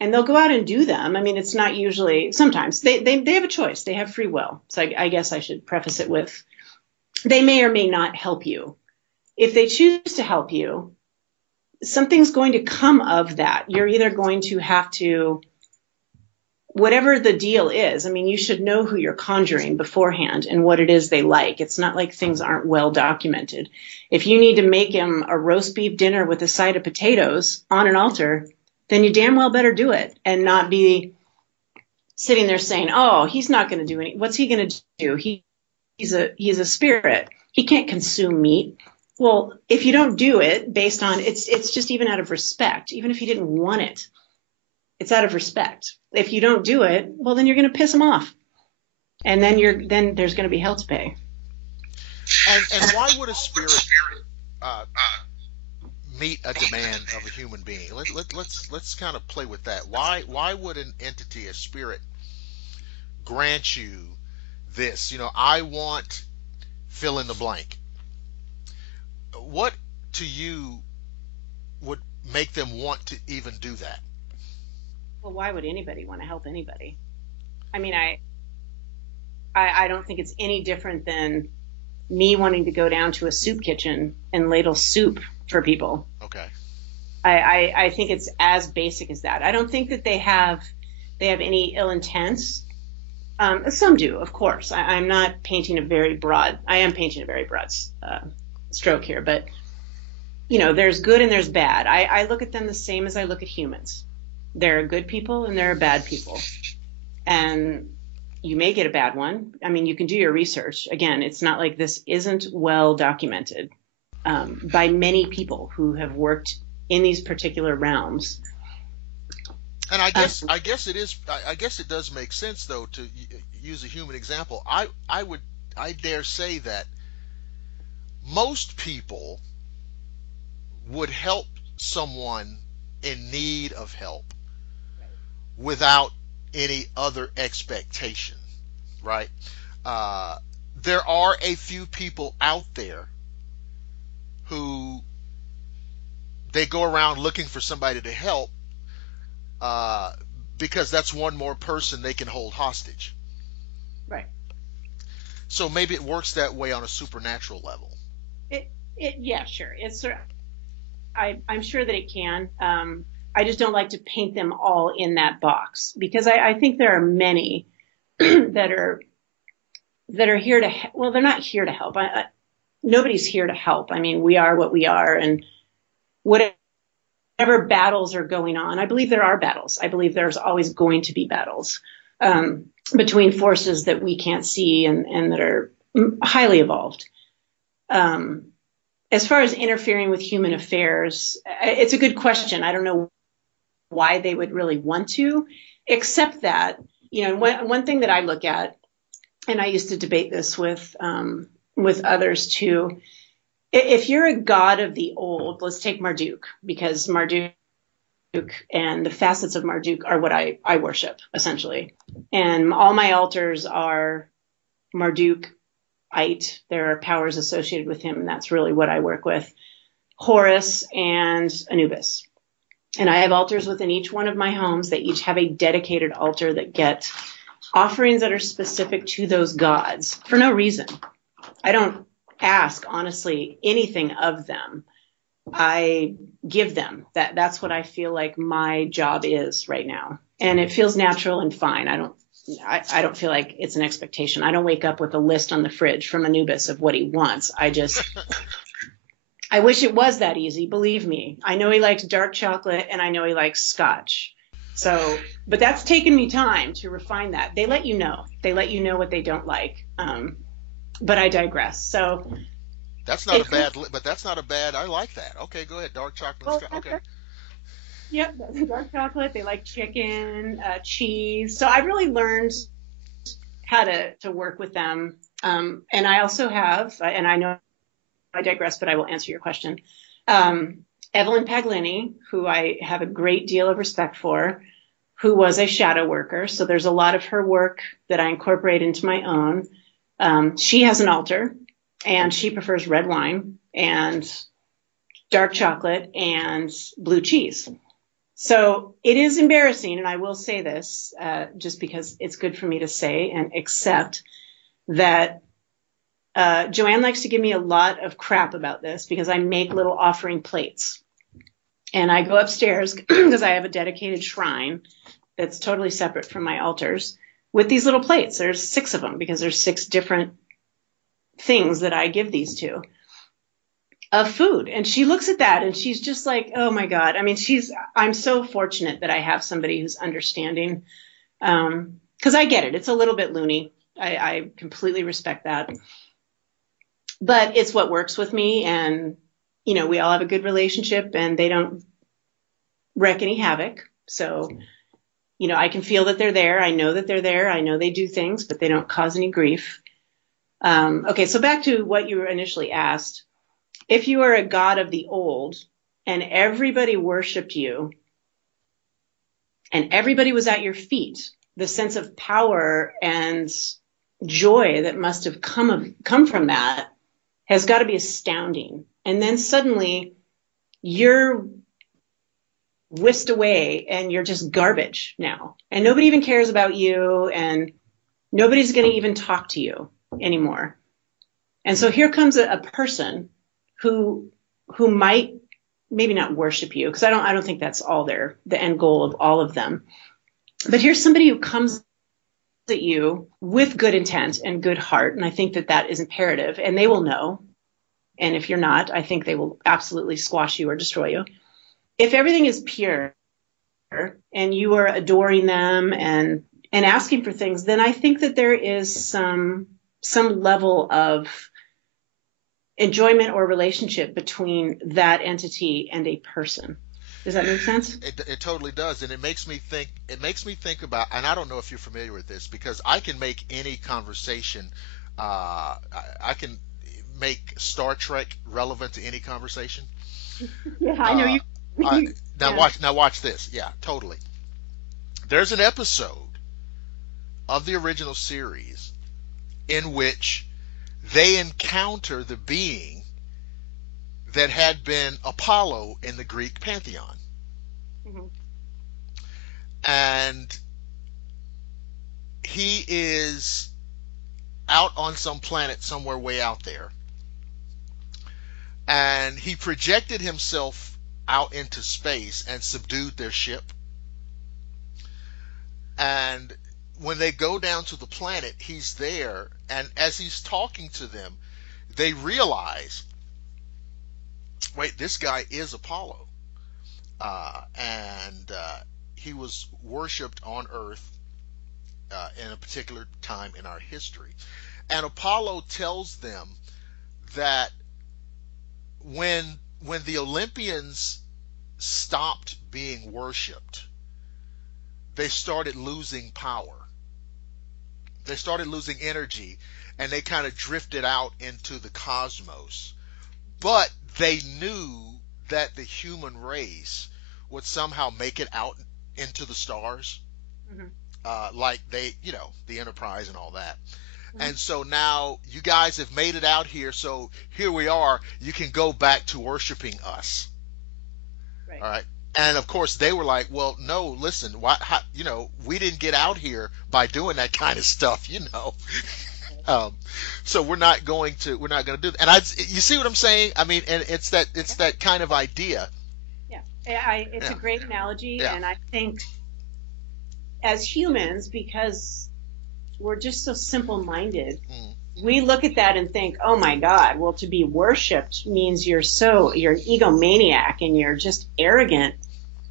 and they'll go out and do them. I mean, it's not usually, sometimes they have a choice. They have free will. So I guess I should preface it with, they may or may not help you. if they choose to help you, something's going to come of that. You're either going to have to, whatever the deal is, I mean, you should know who you're conjuring beforehand and what it is they like. It's not like things aren't well documented. If you need to make him a roast beef dinner with a side of potatoes on an altar, then you damn well better do it and not be sitting there saying, oh, he's not going to do any. What's he going to do? He's a spirit. He can't consume meat. Well, if you don't do it based on, it's just even out of respect, even if you didn't want it, it's out of respect. If you don't do it, well, then you're going to piss him off. And then there's going to be hell to pay. And why would a spirit meet a demand of a human being? Let's kind of play with that. Why would an entity, a spirit, grant you this? I want fill in the blank. What to you would make them want to even do that? Well, why would anybody want to help anybody? I mean, I don't think it's any different than me wanting to go down to a soup kitchen and ladle soup for people. Okay. I think it's as basic as that. I don't think that they have any ill intents. Some do, of course. I am painting a very broad stroke here, but there's good and there's bad. I look at them the same as I look at humans. There are good people and there are bad people. And you may get a bad one. I mean, you can do your research. Again, it's not like this isn't well documented by many people who have worked in these particular realms. And I guess it is. I guess it does make sense, though, to use a human example. I dare say that most people would help someone in need of help without any other expectation, right? There are a few people out there who they go around looking for somebody to help because that's one more person they can hold hostage. Right. So maybe it works that way on a supernatural level. Yeah, sure. I'm sure that it can. I just don't like to paint them all in that box because I think there are many that are here to, well, they're not here to help. Nobody's here to help. I mean, we are what we are, and whatever battles are going on, I believe there are battles. I believe there's always going to be battles between forces that we can't see and that are highly evolved. As far as interfering with human affairs, it's a good question. I don't know why they would really want to, except that, one thing that I look at, and I used to debate this with others too. If you're a god of the old, let's take Marduk, because Marduk and the facets of Marduk are what I worship, essentially. And all my altars are Mardukite. There are powers associated with him, and that's really what I work with. Horus and Anubis. And I have altars within each one of my homes. They each have a dedicated altar that get offerings that are specific to those gods for no reason. I don't ask, honestly, anything of them. I give them. That's what I feel like my job is right now. And it feels natural and fine. I don't feel like it's an expectation. I don't wake up with a list on the fridge from Anubis of what he wants. I wish it was that easy. Believe me. I know he likes dark chocolate and I know he likes scotch. So, but that's taken me time to refine that. They let you know. They let you know what they don't like. But I digress. So that's not a bad. I like that. Okay, go ahead. Dark chocolate. Okay. Yep, dark chocolate. They like chicken, cheese. So I've really learned how to work with them. And I also have, and I know I digress, but I will answer your question. Evelyn Paglini, who I have a great deal of respect for, who was a shadow worker. So there's a lot of her work that I incorporate into my own. She has an altar, and she prefers red wine and dark chocolate and blue cheese. So it is embarrassing, and I will say this just because it's good for me to say and accept that Joanne likes to give me a lot of crap about this because I make little offering plates. And I go upstairs because I have a dedicated shrine that's totally separate from my altars with these little plates. There's 6 of them because there's 6 different things that I give these to of food. And she looks at that and she's just like, oh my God. I mean, I'm so fortunate that I have somebody who's understanding. 'Cause I get it. It's a little bit loony. I completely respect that, but it's what works with me. And, you know, we all have a good relationship and they don't wreak any havoc. So, you know, I can feel that they're there. I know that they're there. I know they do things, but they don't cause any grief. Okay. So back to what you initially asked. If you are a god of the old and everybody worshiped you and everybody was at your feet, the sense of power and joy that must have come from that has got to be astounding. And then suddenly you're whisked away and you're just garbage now. And nobody even cares about you and nobody's going to even talk to you anymore. And so here comes a person who might maybe not worship you, because I don't think that's all the end goal of all of them. But here's somebody who comes at you with good intent and good heart. And I think that is imperative, and they will know. And if you're not, I think they will absolutely squash you or destroy you. If everything is pure and you are adoring them and asking for things, then I think that there is some level of enjoyment or relationship between that entity and a person. Does that make sense? It totally does, and it makes me think about, and I don't know if you're familiar with this, because I can make any conversation, I can make Star Trek relevant to any conversation. Yeah, I know you. Now watch this. Yeah, totally. There's an episode of the original series in which they encounter the being that had been Apollo in the Greek pantheon. Mm-hmm. And he is out on some planet somewhere way out there. And he projected himself out into space and subdued their ship. And when they go down to the planet, he's there. And as he's talking to them, they realize, wait, this guy is Apollo. And he was worshipped on Earth in a particular time in our history. And Apollo tells them that when the Olympians stopped being worshipped, they started losing power. They started losing energy, and they kind of drifted out into the cosmos. But they knew that the human race would somehow make it out into the stars, mm-hmm. Like the Enterprise and all that. Mm-hmm. And so now you guys have made it out here, so here we are. You can go back to worshiping us. Right. All right. And of course they were like, well, no, listen, we didn't get out here by doing that kind of stuff, so we're not going to do that. And you see what I'm saying? I mean, and it's that kind of idea. Yeah. It's a great analogy. Yeah. And I think as humans, because we're just so simple-minded, we look at that and think, oh my God, well, to be worshipped means you're an egomaniac and you're just arrogant.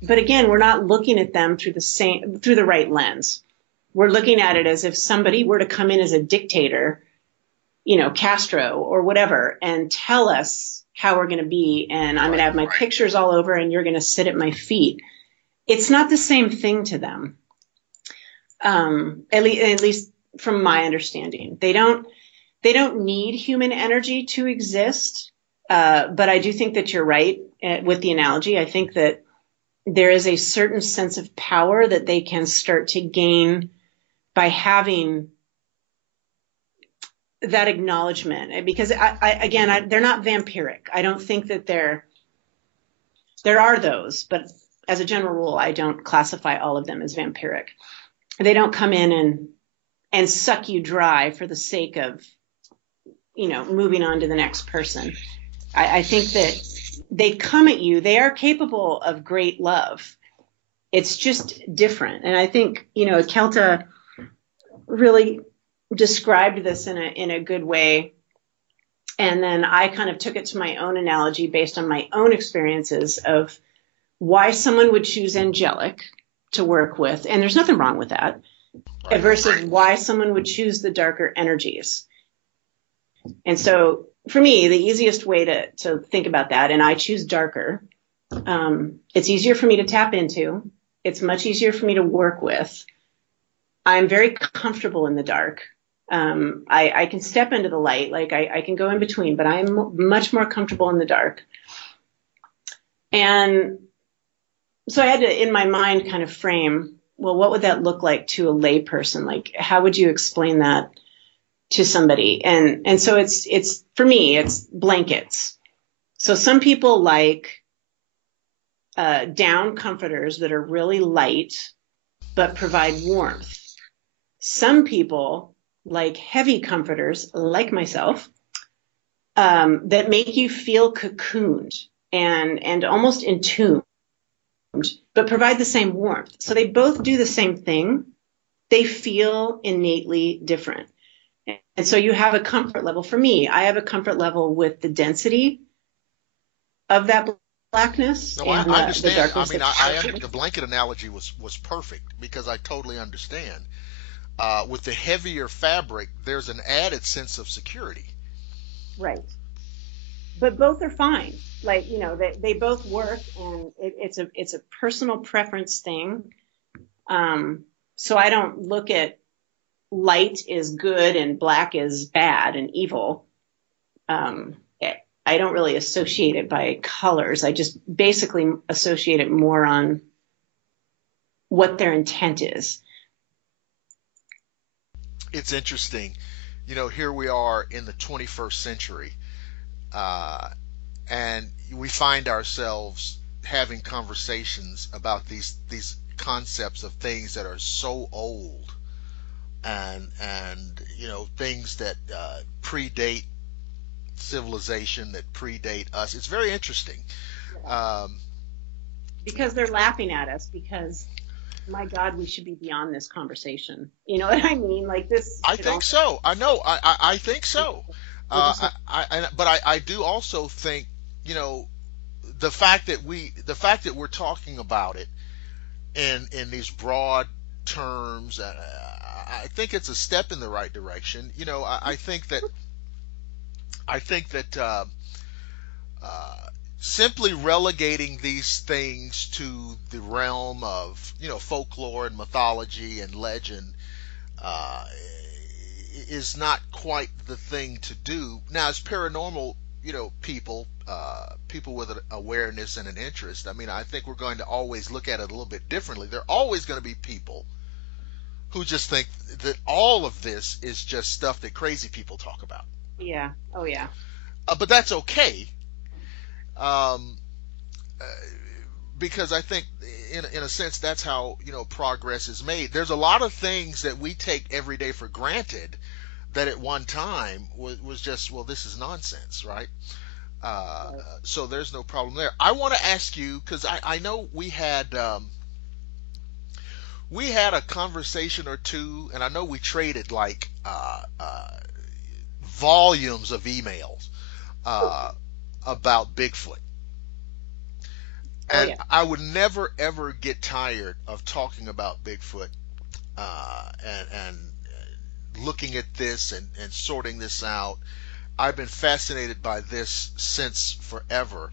But again, we're not looking at them through the right lens. We're looking at it as if somebody were to come in as a dictator, Castro or whatever, and tell us how we're going to be. And I'm going to have my pictures all over and you're going to sit at my feet. It's not the same thing to them. At least from my understanding, they don't need human energy to exist. But I do think that you're right with the analogy. I think that there is a certain sense of power that they can start to gain by having that acknowledgement. Because they're not vampiric. I don't think that there are those, but as a general rule, I don't classify all of them as vampiric. They don't come in and suck you dry for the sake of, moving on to the next person. I think that they come at you. They are capable of great love. It's just different. And I think, Kelta really described this in a good way. And then I kind of took it to my own analogy based on my own experiences of why someone would choose angelic to work with. And there's nothing wrong with that. Right. Versus why someone would choose the darker energies. And so for me, the easiest way to think about that, and I choose darker, it's easier for me to tap into. It's much easier for me to work with. I'm very comfortable in the dark. I can step into the light, like I can go in between, but I'm much more comfortable in the dark. And so I had to, in my mind, kind of frame, well, what would that look like to a lay person? Like, how would you explain that to somebody? And so it's for me, it's blankets. So some people like down comforters that are really light but provide warmth. Some people like heavy comforters, like myself, that make you feel cocooned and almost entombed, but provide the same warmth. So they both do the same thing. They feel innately different. And so you have a comfort level. For me, I have a comfort level with the density of that blackness. No, I understand. The blanket analogy was perfect because I totally understand. With the heavier fabric, there's an added sense of security. Right. But both are fine. Like, they both work, and it's a personal preference thing. So I don't look at light is good and black is bad and evil. I don't really associate it by colors. I just basically associate it more on what their intent is. It's interesting. Here we are in the 21st century, and we find ourselves having conversations about these concepts of things that are so old and things that predate civilization, that predate us. It's very interesting. Because they're laughing at us because, my God, we should be beyond this conversation. You know what I mean? Like this. I think so. I know. I think so. But I do also think, the fact that we're talking about it in these broad terms, I think it's a step in the right direction. I think that simply relegating these things to the realm of folklore and mythology and legend is not quite the thing to do. Now, as paranormal people with an awareness and an interest, I think we're going to always look at it a little bit differently. There are always going to be people who just think that all of this is just stuff that crazy people talk about. Yeah. Oh, yeah. But that's okay. Because I think, in a sense, that's how progress is made. There's a lot of things that we take every day for granted that at one time was just, well, this is nonsense, right? So there's no problem there. I want to ask you, because I know we had a conversation or two, and I know we traded like volumes of emails about Bigfoot. And I would never, ever get tired of talking about Bigfoot and looking at this and sorting this out. I've been fascinated by this since forever.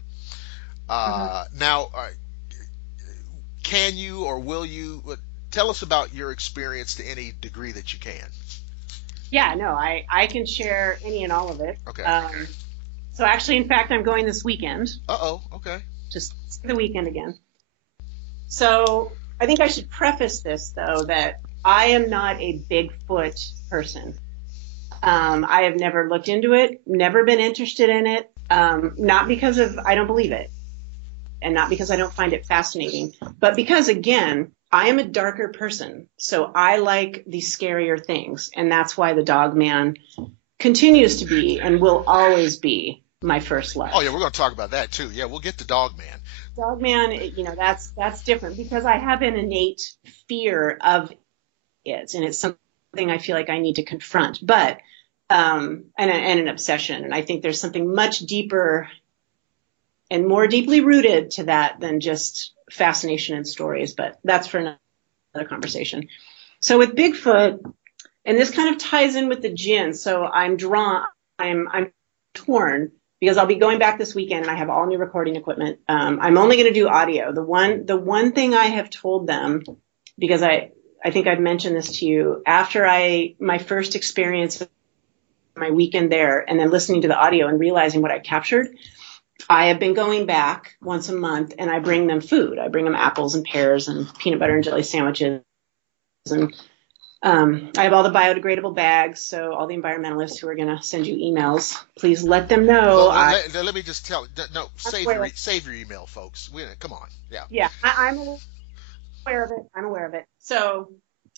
Now, can you or will you tell us about your experience to any degree that you can? Yeah, no, I can share any and all of it. Okay. So actually, in fact, I'm going this weekend. Okay. Just the weekend again. So I think I should preface this, though, that I am not a Bigfoot person. I have never looked into it, never been interested in it, not because I don't believe it, and not because I don't find it fascinating, but because, again, I am a darker person, so I like the scarier things, and that's why the Dog Man continues to be and will always be my first love. Oh yeah, we're going to talk about that too. Yeah, we'll get to Dogman. Dogman, that's different because I have an innate fear of it, and it's something I feel like I need to confront. But and an obsession, and I think there's something much deeper and more deeply rooted to that than just fascination in stories. But that's for another conversation. So with Bigfoot, and this kind of ties in with the jinn. So I'm torn because I'll be going back this weekend and I have all new recording equipment. I'm only going to do audio. The one thing I have told them, because I think I've mentioned this to you, after my first experience, my weekend there, and then listening to the audio and realizing what I captured, I have been going back once a month and I bring them food. I bring them apples and pears and peanut butter and jelly sandwiches. And I have all the biodegradable bags, so all the environmentalists who are going to send you emails, please let them know. Let me just tell. No, save your email, folks. Come on, yeah. Yeah, I'm aware of it. I'm aware of it. So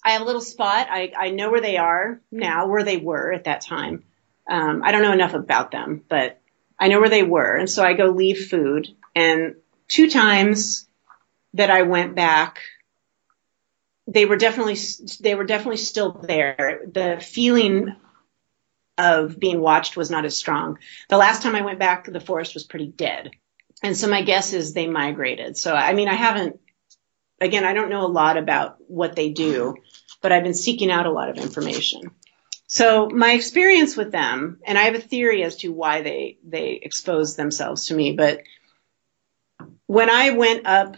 I have a little spot. I know where they are now, where they were at that time. I don't know enough about them, but I know where they were, and so I go leave food. And 2 times that I went back, they were definitely still there. The feeling of being watched was not as strong. The last time I went back, the forest was pretty dead. And so my guess is they migrated. So, I mean, I don't know a lot about what they do, but I've been seeking out a lot of information. So my experience with them, and I have a theory as to why they exposed themselves to me, but when I went up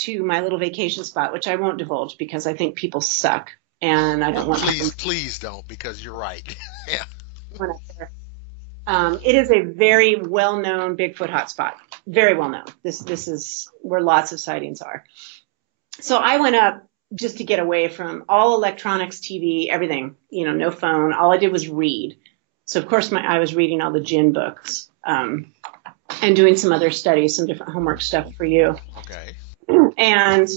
to my little vacation spot, which I won't divulge because I think people suck, and I don't want. Please don't, because you're right. Yeah. Went up there. It is a very well-known Bigfoot hotspot. Very well known. This is where lots of sightings are. So I went up just to get away from all electronics, TV, everything. No phone. All I did was read. So of course I was reading all the gin books and doing some other studies, some different homework stuff for you. Okay. And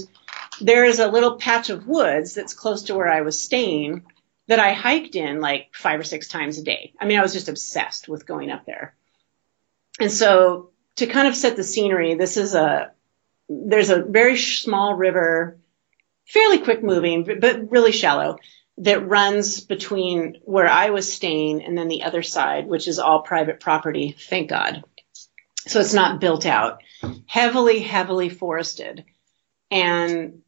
there is a little patch of woods that's close to where I was staying that I hiked in like 5 or 6 times a day. I mean, I was just obsessed with going up there. And so to kind of set the scenery, there's a very small river, fairly quick moving, but really shallow, that runs between where I was staying and then the other side, which is all private property, thank God. So it's not built out, heavily, heavily forested. And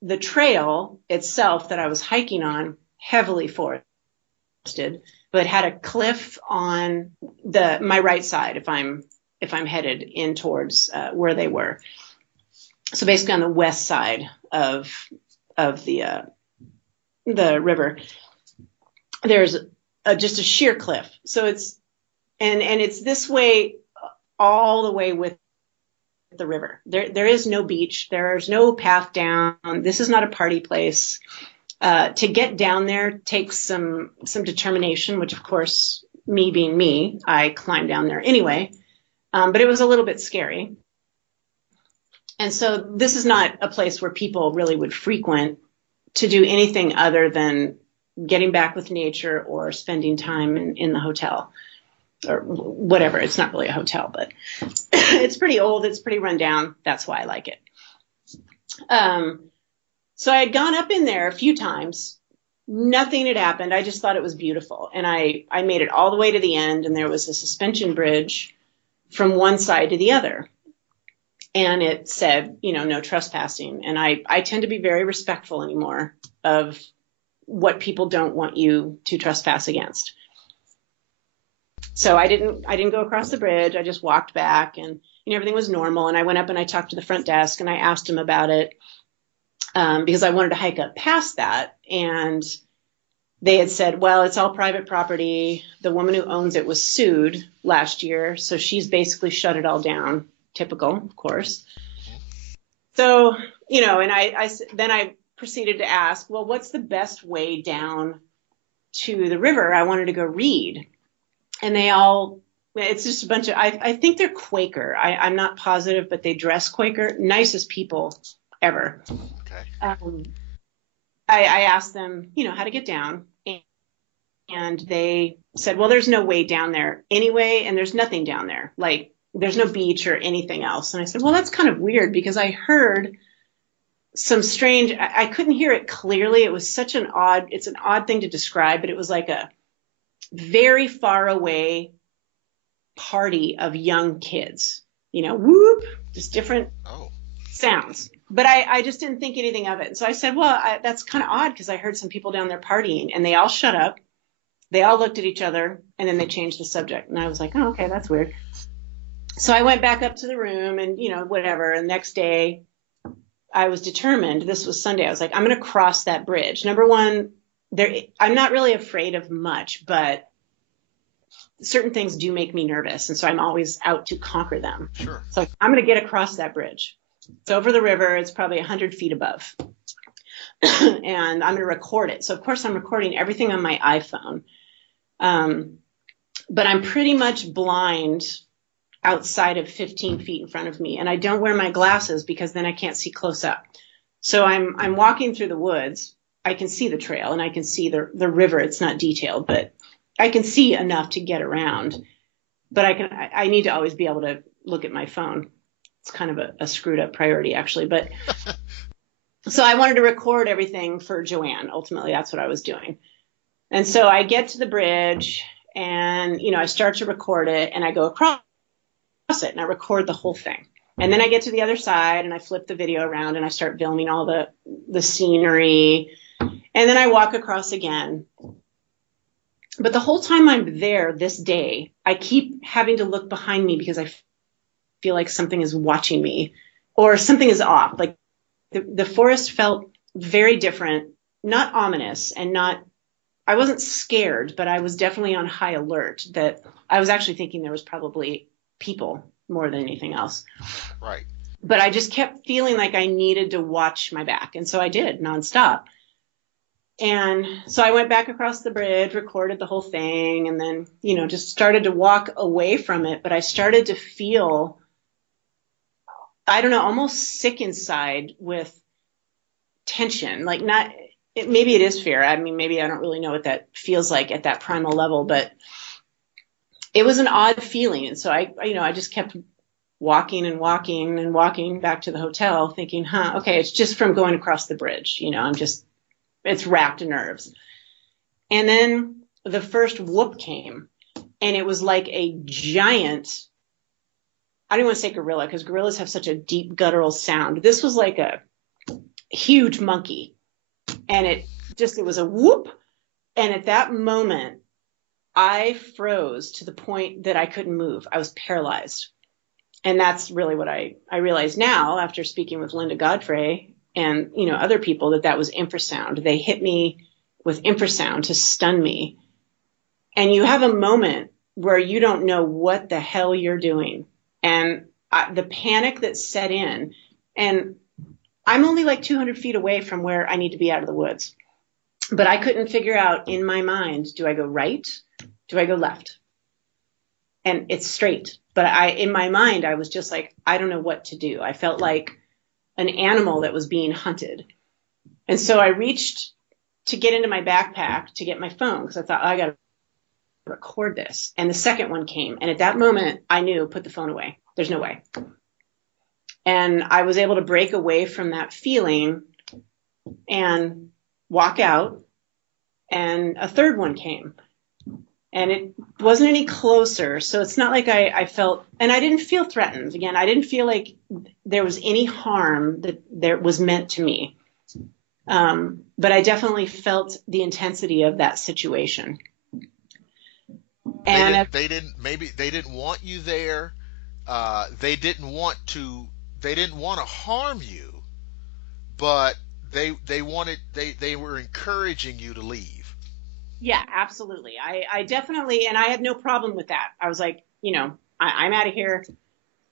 the trail itself that I was hiking on, heavily forested, but had a cliff on my right side if I'm headed in towards where they were. So basically on the west side of the river, there's just a sheer cliff. So it's this way all the way with the river. There is no beach. There's no path down. This is not a party place. To get down there takes some determination, which of course, me being me, I climbed down there anyway. But it was a little bit scary. And so this is not a place where people really would frequent to do anything other than getting back with nature or spending time in the hotel or whatever. It's not really a hotel, but it's pretty old. It's pretty run down. That's why I like it. So I had gone up in there a few times. Nothing had happened. I just thought it was beautiful. And I made it all the way to the end, and there was a suspension bridge from one side to the other. And it said, no trespassing. And I tend to be very respectful anymore of what people don't want you to trespass against. So I didn't go across the bridge. I just walked back, and everything was normal. And I went up and I talked to the front desk and I asked him about it because I wanted to hike up past that. And they had said, well, it's all private property. The woman who owns it was sued last year, so she's basically shut it all down. Typical, of course. So, and I proceeded to ask, well, what's the best way down to the river? I wanted to go read. And it's just a bunch of, I think they're Quaker. I'm not positive, but they dress Quaker. Nicest people ever. Okay. I asked them, how to get down. And they said, well, there's no way down there anyway, and there's nothing down there. Like, there's no beach or anything else. And I said, well, that's kind of weird, because I heard some strange, I couldn't hear it clearly. It was such it's an odd thing to describe, but it was like a very far away party of young kids, whoop, just different sounds. But I just didn't think anything of it. And so I said, well, that's kind of odd, because I heard some people down there partying, and they all shut up. They all looked at each other, and then they changed the subject. And I was like, oh, okay, that's weird. So I went back up to the room and, whatever. And the next day I was determined, this was Sunday, I was like, I'm going to cross that bridge. Number one, I'm not really afraid of much, but certain things do make me nervous. And so I'm always out to conquer them. Sure. So I'm going to get across that bridge. It's over the river. It's probably 100 feet above. And I'm going to record it. So of course I'm recording everything on my iPhone. But I'm pretty much blind outside of 15 feet in front of me. And I don't wear my glasses, because then I can't see close up. So I'm walking through the woods. I can see the trail, and I can see the river. It's not detailed, but I can see enough to get around. But I need to always be able to look at my phone. It's kind of a screwed up priority, actually. But so I wanted to record everything for Joanne. Ultimately, that's what I was doing. And so I get to the bridge, and, I start to record it, and I go across it, and I record the whole thing. And then I get to the other side, and I flip the video around, and I start filming all the scenery. And then I walk across again. But the whole time I'm there this day, I keep having to look behind me, because I feel like something is watching me, or something is off. Like the forest felt very different, not ominous, and I wasn't scared, but I was definitely on high alert, that I was actually thinking there was probably people more than anything else. Right. But I just kept feeling like I needed to watch my back. And so I did nonstop. And so I went back across the bridge, recorded the whole thing, and then, just started to walk away from it. But I started to feel, I don't know, almost sick inside with tension. Like maybe it is fear. I mean, maybe I don't really know what that feels like at that primal level, but it was an odd feeling. And so I just kept walking and walking and walking back to the hotel, thinking, okay, it's just from going across the bridge. It's racked nerves. And then the first whoop came, and it was like a giant, I don't want to say gorilla, because gorillas have such a deep guttural sound. This was like a huge monkey, and it was a whoop. And at that moment, I froze to the point that I couldn't move. I was paralyzed. And that's really what I realize now, after speaking with Linda Godfrey and, other people, that was infrasound. They hit me with infrasound to stun me. And you have a moment where you don't know what the hell you're doing. And the panic that set in, and I'm only like 200 feet away from where I need to be out of the woods. But I couldn't figure out in my mind, do I go right? Do I go left? And it's straight. But in my mind, I was just like, I don't know what to do. I felt like an animal that was being hunted. And so I reached to get into my backpack to get my phone, because I thought, I got to record this. And the second one came. And at that moment, I knew, put the phone away. There's no way. And I was able to break away from that feeling and walk out. And a third one came. And it wasn't any closer. So it's not like I felt, and I didn't feel threatened. Again, I didn't feel like there was any harm that there was meant to me. But I definitely felt the intensity of that situation. And they didn't want you there. They didn't want to harm you, but they were encouraging you to leave. Yeah, absolutely. I definitely, and I had no problem with that. I was like, I'm out of here.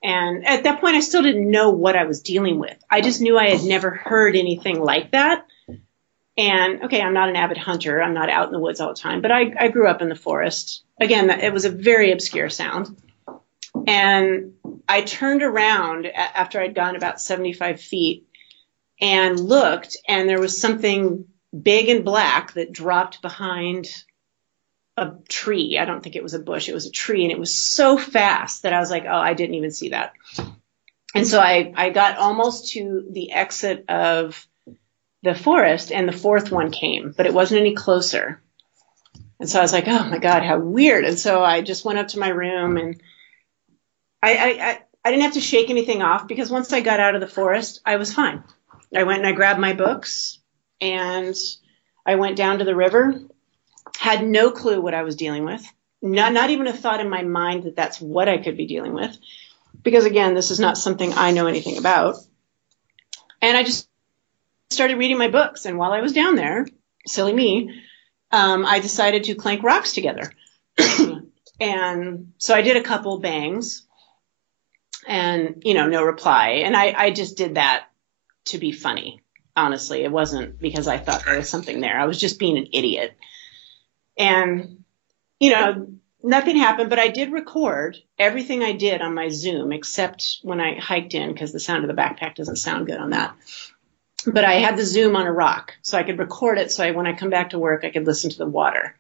And at that point, I still didn't know what I was dealing with. I just knew I had never heard anything like that. And okay, I'm not an avid hunter. I'm not out in the woods all the time, but I grew up in the forest. Again, it was a very obscure sound. And I turned around after I'd gone about 75 feet and looked, and there was something big and black that dropped behind a tree. I don't think it was a bush. It was a tree, and it was so fast that I was like, oh, I didn't even see that. And so I got almost to the exit of the forest, and the fourth one came, but it wasn't any closer. And so I was like, oh my God, how weird. And so I just went up to my room, and I didn't have to shake anything off, because once I got out of the forest, I was fine. I went and I grabbed my books, and I went down to the river, had no clue what I was dealing with. Not even a thought in my mind that that's what I could be dealing with. Because again, this is not something I know anything about. And I just started reading my books. And while I was down there, silly me, I decided to clank rocks together. And so I did a couple bangs and, no reply. And I just did that to be funny. Honestly, it wasn't because I thought there was something there. I was just being an idiot. And, nothing happened, but I did record everything I did on my Zoom, except when I hiked in, because the sound of the backpack doesn't sound good on that. But I had the Zoom on a rock, so I could record it, so when I come back to work, I could listen to the water.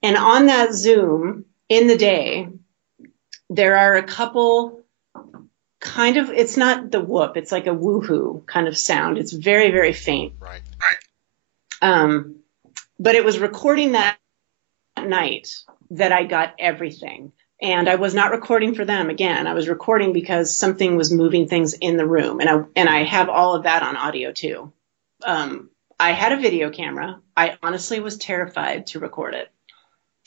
And on that Zoom, in the day, there are a couple kind of, it's not the whoop, it's like a woohoo kind of sound. It's very, very faint. Right. But it was recording that night that I got everything. And I was not recording for them. Again, I was recording because something was moving things in the room. And I have all of that on audio too. I had a video camera. I honestly was terrified to record it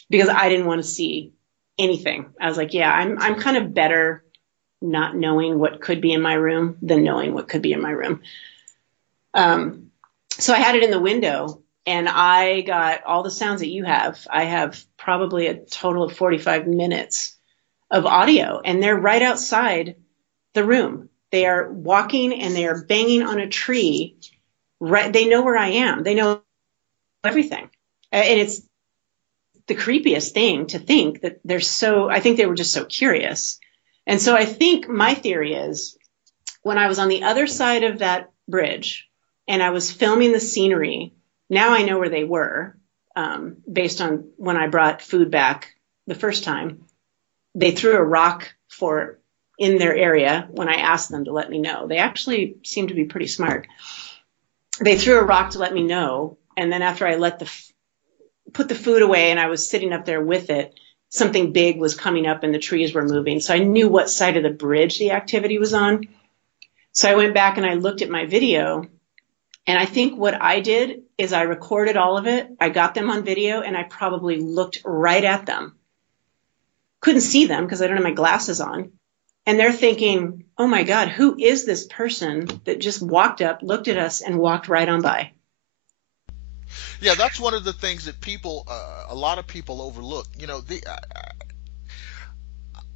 because I didn't want to see anything. I was like, yeah, I'm kind of better not knowing what could be in my room than knowing what could be in my room. So I had it in the window, and I got all the sounds that you have. I have probably a total of 45 minutes of audio, and they're right outside the room. They are walking and they are banging on a tree. Right, they know where I am. They know everything. And it's the creepiest thing to think that I think they were just so curious. And so I think my theory is, when I was on the other side of that bridge and I was filming the scenery, now I know where they were, based on when I brought food back the first time. They threw a rock in their area when I asked them to let me know. They actually seemed to be pretty smart. They threw a rock to let me know, and then after I put the food away and I was sitting up there with it, something big was coming up and the trees were moving. So I knew what side of the bridge the activity was on. So I went back and I looked at my video, and I think what I did is I recorded all of it. I got them on video, and I probably looked right at them. Couldn't see them because I don't have my glasses on. And they're thinking, oh my God, who is this person that just walked up, looked at us, and walked right on by? Yeah, that's one of the things that a lot of people overlook.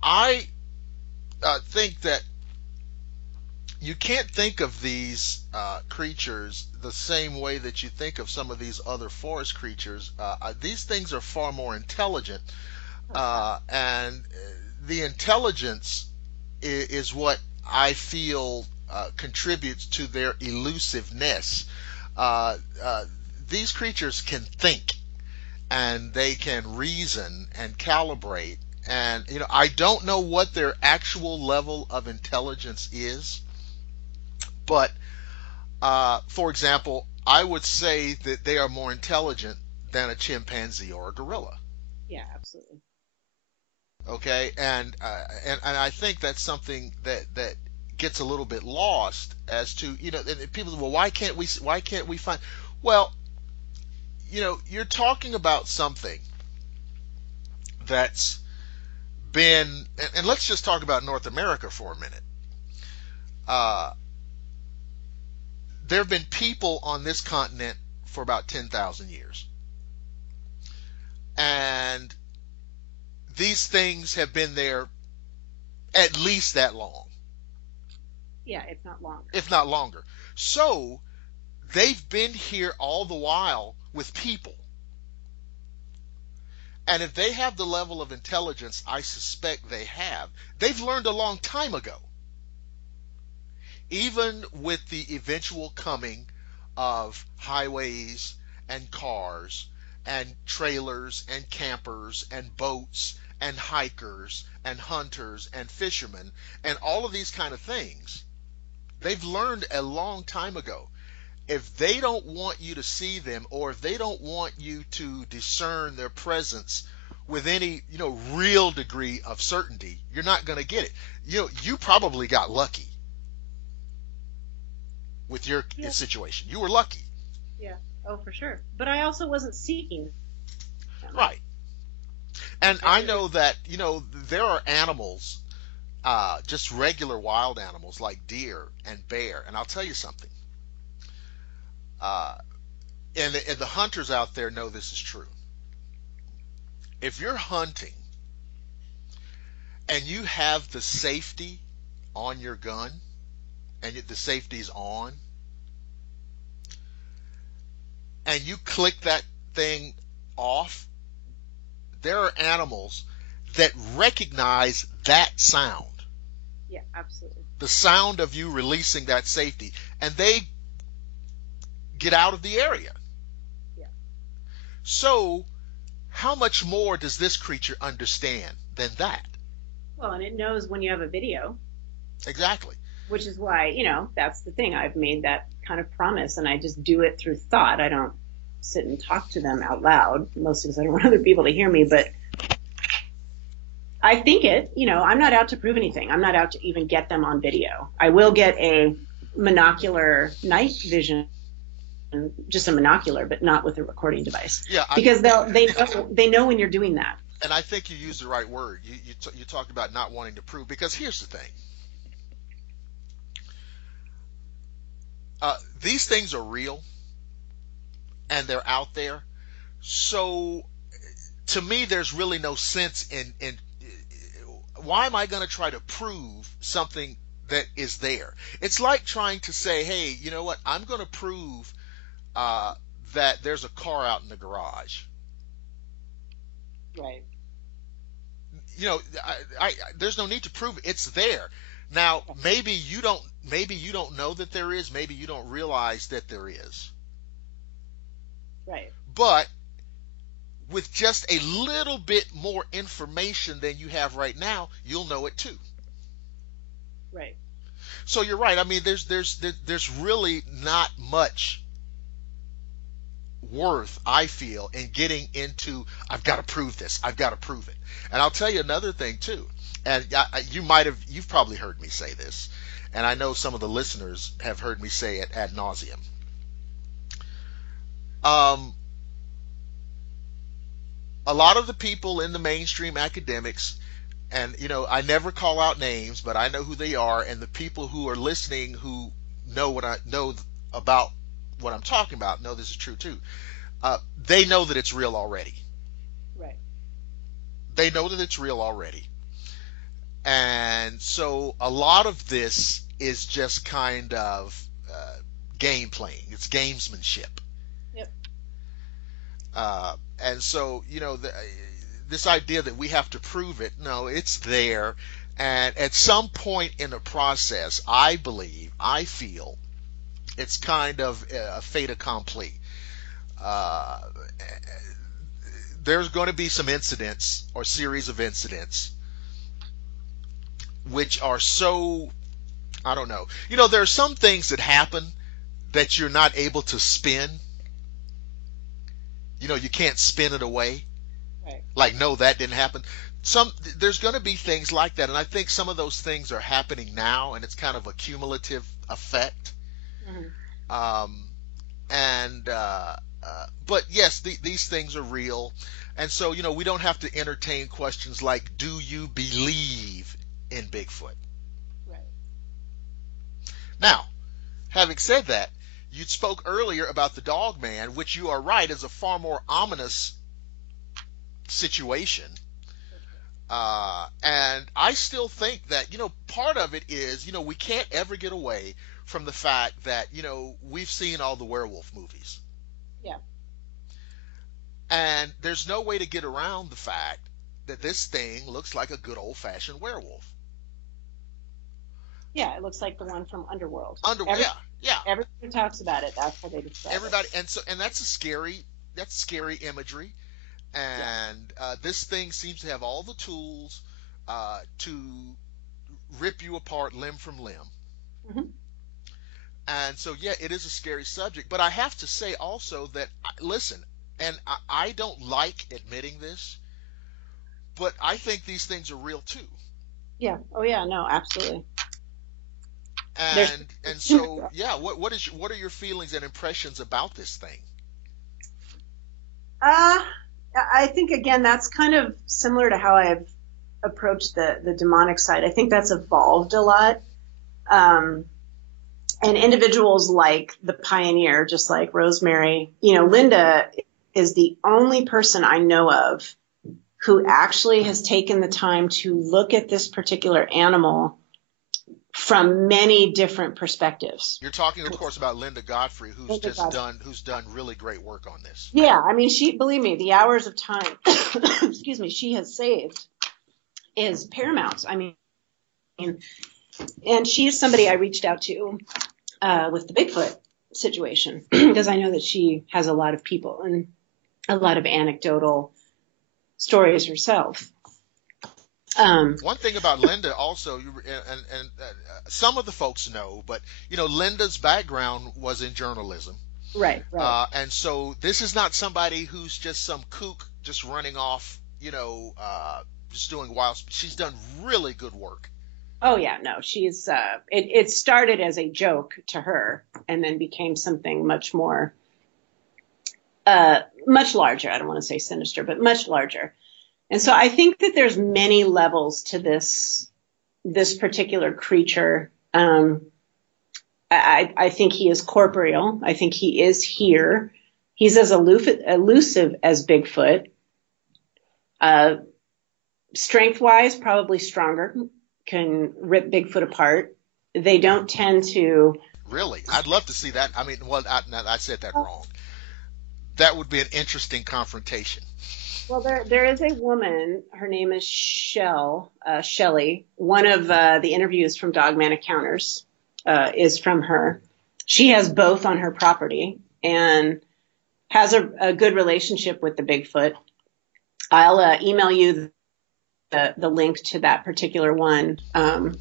I think that you can't think of these creatures the same way that you think of some of these other forest creatures. These things are far more intelligent, and the intelligence is what I feel contributes to their elusiveness. These creatures can think, and they can reason and calibrate. And, I don't know what their actual level of intelligence is. But, for example, I would say that they are more intelligent than a chimpanzee or a gorilla. Yeah, absolutely. Okay, and I think that's something that gets a little bit lost as to, and people say, well, why can't we find? Well, you're talking about something that's been, and let's just talk about North America for a minute. There have been people on this continent for about 10,000 years. And these things have been there at least that long. Yeah, if not longer. If not longer. So they've been here all the while with people. And if they have the level of intelligence I suspect they have, they've learned a long time ago. Even with the eventual coming of highways and cars and trailers and campers and boats and hikers and hunters and fishermen and all of these kind of things. They've learned a long time ago. If they don't want you to see them, or if they don't want you to discern their presence with any, real degree of certainty, you're not going to get it. You probably got lucky with your situation. You were lucky. Yeah. Oh, for sure. But I also wasn't seeking them. Right. And I know that, there are animals, just regular wild animals like deer and bear. And I'll tell you something. And the hunters out there know this is true. If you're hunting and you have the safety on your gun, and the safety's on, and you click that thing off, there are animals that recognize that sound. Yeah, absolutely. The sound of you releasing that safety, and they get out of the area. Yeah. So, how much more does this creature understand than that? Well, and it knows when you have a video. Exactly. Which is why, that's the thing. I've made that kind of promise, and I just do it through thought. I don't sit and talk to them out loud, mostly because I don't want other people to hear me, but I think it. I'm not out to prove anything. I'm not out to even get them on video. I will get a monocular night vision, just a monocular, but not with a recording device. Yeah, because they know when you're doing that. And I think you used the right word. You talked about not wanting to prove, because here's the thing. These things are real, and they're out there. So, to me, there's really no sense in why am I going to try to prove something that is there? It's like trying to say, hey, you know what? I'm going to prove that there's a car out in the garage. Right. There's no need to prove it. It's there. Now, maybe you don't know that there is. Maybe you don't realize that there is. Right. But with just a little bit more information than you have right now, you'll know it too. Right. So you're right. I mean, there's really not much worth, I feel, in getting into, I've got to prove this. I've got to prove it. And I'll tell you another thing too. And you've probably heard me say this, and I know some of the listeners have heard me say it ad nauseum. A lot of the people in the mainstream academics, and I never call out names, but I know who they are, and the people who are listening who know about what I'm talking about know this is true too. They know that it's real already. Right. They know that it's real already. And so a lot of this is just kind of game playing. It's gamesmanship. Yep. And so, this idea that we have to prove it, no, it's there. And at some point in the process, I feel, it's kind of a fait accompli. There's going to be some incidents or series of incidents which are so, I don't know. There are some things that happen that you're not able to spin. You can't spin it away. Right. Like, no, that didn't happen. There's going to be things like that, and I think some of those things are happening now, and it's kind of a cumulative effect. Mm-hmm. But yes, these things are real, and so we don't have to entertain questions like, do you believe in Bigfoot? Right. Now, having said that, you spoke earlier about the dog man, which you are right is a far more ominous situation. And I still think that, part of it is, we can't ever get away from the fact that, we've seen all the werewolf movies. Yeah. And there's no way to get around the fact that this thing looks like a good old-fashioned werewolf. Yeah, it looks like the one from Underworld. Yeah. Everybody talks about it. That's how they describe everybody, it. And that's a scary that's scary imagery. And this thing seems to have all the tools to rip you apart limb from limb. Mm-hmm. And so, yeah, it is a scary subject. But I have to say also that, listen, and I don't like admitting this, but I think these things are real too. Yeah. Oh, yeah. No, absolutely. And so, yeah, what are your feelings and impressions about this thing? I think, again, that's kind of similar to how I've approached the demonic side. I think that's evolved a lot. And individuals like the pioneer, just like Rosemary, Linda is the only person I know of who actually has taken the time to look at this particular animal from many different perspectives. You're talking, of course, about Linda Godfrey, who's done really great work on this. Yeah, I mean, believe me, the hours of time, excuse me, she has saved is paramount. I mean, and she is somebody I reached out to with the Bigfoot situation because I know that she has a lot of people and a lot of anecdotal stories herself. One thing about Linda also, and some of the folks know, but Linda's background was in journalism. Right. And so this is not somebody who's just some kook just running off, just doing wild. She's done really good work. Oh yeah, no, she's. It started as a joke to her, and then became something much more, much larger. I don't want to say sinister, but much larger. And so I think that there's many levels to this particular creature. I think he is corporeal. I think he is here. He's as elusive as Bigfoot. Strength-wise, probably stronger. Can rip Bigfoot apart. They don't tend to. Really? I'd love to see that. I mean, well, I said that wrong. That would be an interesting confrontation. Well, there is a woman. Her name is Shelley. One of the interviews from Dogman Encounters is from her. She has both on her property and has a good relationship with the Bigfoot. I'll email you the link to that particular one. And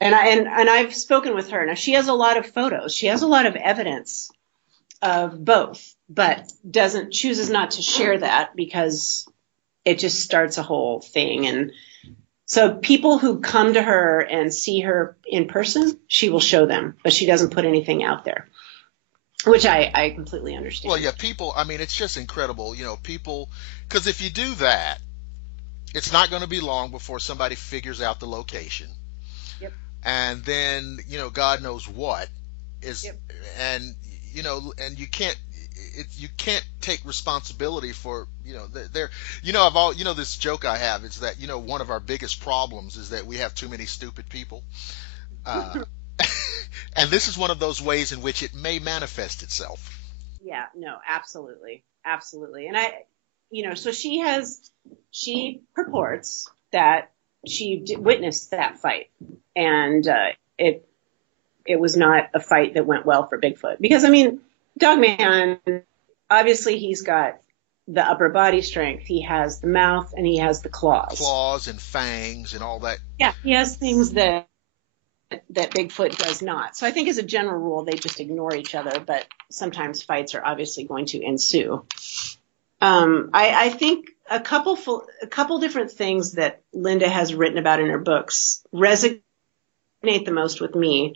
I've spoken with her. Now, she has a lot of photos. She has a lot of evidence of both, but chooses not to share that because it just starts a whole thing. And so people who come to her and see her in person, she will show them, but she doesn't put anything out there, which I completely understand. Well, yeah, people, I mean, it's just incredible, people, because if you do that, it's not going to be long before somebody figures out the location. Yep. And then, God knows what is, yep. And you can't take responsibility for, this joke I have is that, one of our biggest problems is that we have too many stupid people. And this is one of those ways in which it may manifest itself. Yeah, no, absolutely. Absolutely. And so she purports that she witnessed that fight, and it was not a fight that went well for Bigfoot. Because, I mean, Dogman, obviously he's got the upper body strength. He has the mouth and he has the claws. Claws and fangs and all that. Yeah, he has things that Bigfoot does not. So I think as a general rule, they just ignore each other, but sometimes fights are obviously going to ensue. I think a couple different things that Linda has written about in her books resonate the most with me.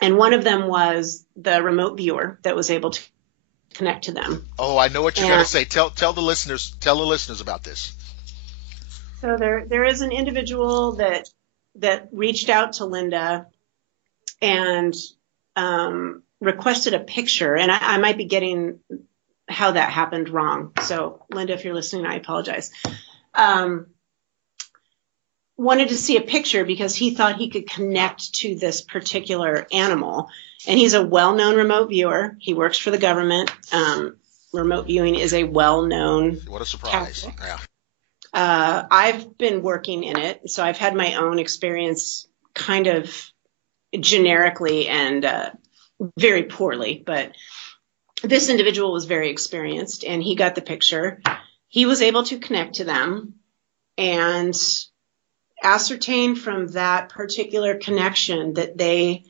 And one of them was the remote viewer that was able to connect to them. Oh, I know what you're going to say. Tell the listeners about this. So there is an individual that reached out to Linda and requested a picture, and I might be getting how that happened wrong. So Linda, if you're listening, I apologize. Wanted to see a picture because he thought he could connect to this particular animal. And he's a well-known remote viewer. He works for the government. Remote viewing is a well-known. What a surprise. tactic. Yeah. I've been working in it, so I've had my own experience kind of generically and very poorly. But this individual was very experienced, and he got the picture. He was able to connect to them and ascertain from that particular connection that they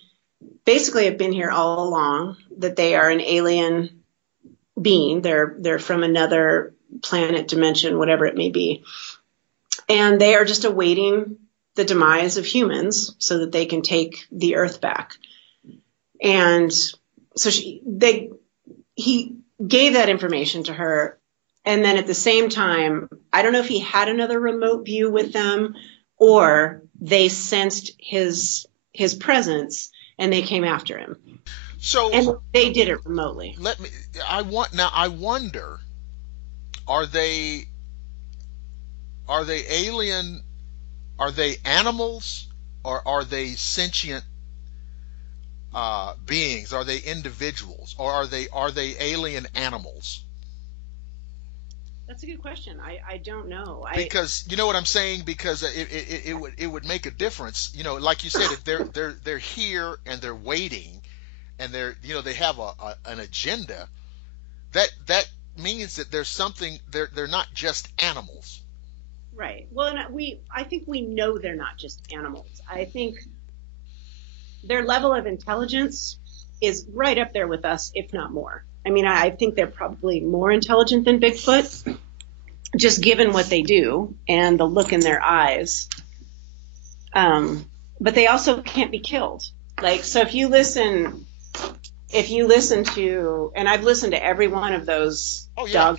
basically have been here all along, that they are an alien being. They're from another planet, dimension, whatever it may be. And they are just awaiting the demise of humans so that they can take the Earth back. And so he gave that information to her. And then at the same time, I don't know if he had another remote view with them or they sensed his presence and they came after him. So and they did it remotely. I wonder, are they alien? Are they animals, or are they sentient beings? Are they individuals, or are they alien animals? That's a good question. I don't know. Because you know what I'm saying. Because it would make a difference. You know, like you said, if they're here and they're waiting, and they have an agenda, that means that there's something. They're not just animals. Right. Well, and I think we know they're not just animals. I think their level of intelligence is right up there with us, if not more. I mean, I think they're probably more intelligent than Bigfoot, just given what they do and the look in their eyes. But they also can't be killed. Like, so if you listen to, and I've listened to every one of those. Oh yeah, dog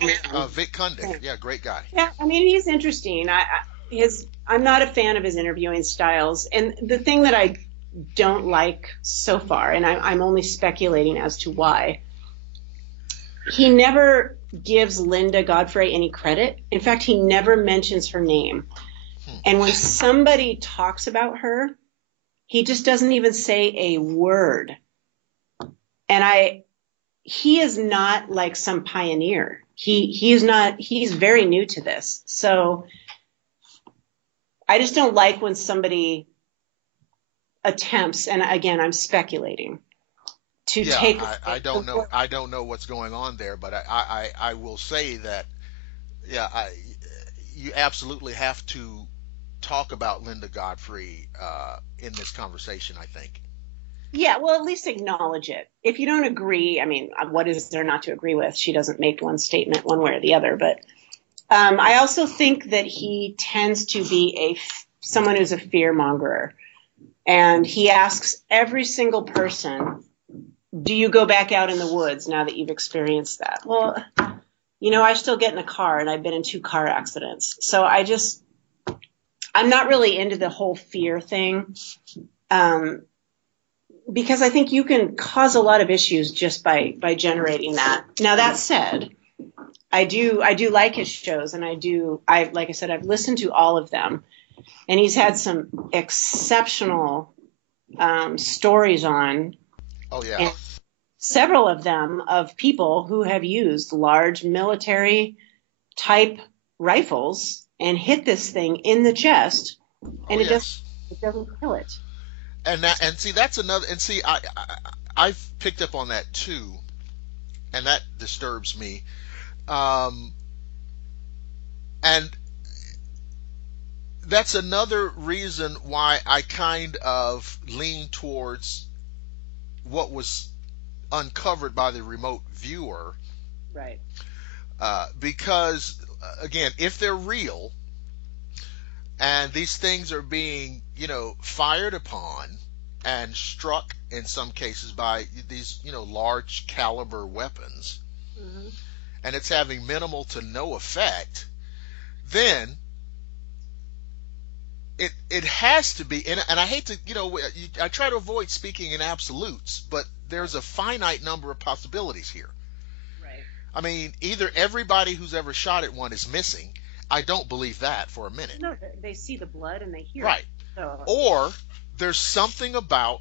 Vic Kundick, yeah, great guy. Yeah, I mean, he's interesting. I'm not a fan of his interviewing styles, and the thing that I don't like so far, and I'm only speculating as to why, he never gives Linda Godfrey any credit. In fact, he never mentions her name. And when somebody talks about her, he just doesn't even say a word. And he is not like some pioneer. He's very new to this. So I just don't like when somebody attempts, and again, I'm speculating, to take. I don't know. I don't know what's going on there, but I will say that, you absolutely have to talk about Linda Godfrey in this conversation, I think. Yeah, well, at least acknowledge it. If you don't agree, I mean, what is there not to agree with? She doesn't make one statement one way or the other. But I also think that he tends to be someone who's a fear mongerer. And he asks every single person, do you go back out in the woods now that you've experienced that? Well, I still get in a car, and I've been in 2 car accidents. So I'm not really into the whole fear thing. Because I think you can cause a lot of issues just by generating that. Now, that said, I do like his shows, and like I said, I've listened to all of them, and he's had some exceptional stories on. Oh yeah. And several of them of people who have used large military type rifles and hit this thing in the chest, and it doesn't kill it. And see, that's another. And see, I've picked up on that too, and that disturbs me. And that's another reason why I kind of lean towards what was uncovered by the remote viewer. Right. Because again, if they're real, and these things are being, fired upon and struck in some cases by these, large caliber weapons, mm-hmm. and it's having minimal to no effect, then it has to be, and I hate to, I try to avoid speaking in absolutes, but there's a finite number of possibilities here. Right. I mean, either everybody who's ever shot at one is missing. I don't believe that for a minute. No, they see the blood and they hear right. it. So. Or there's something about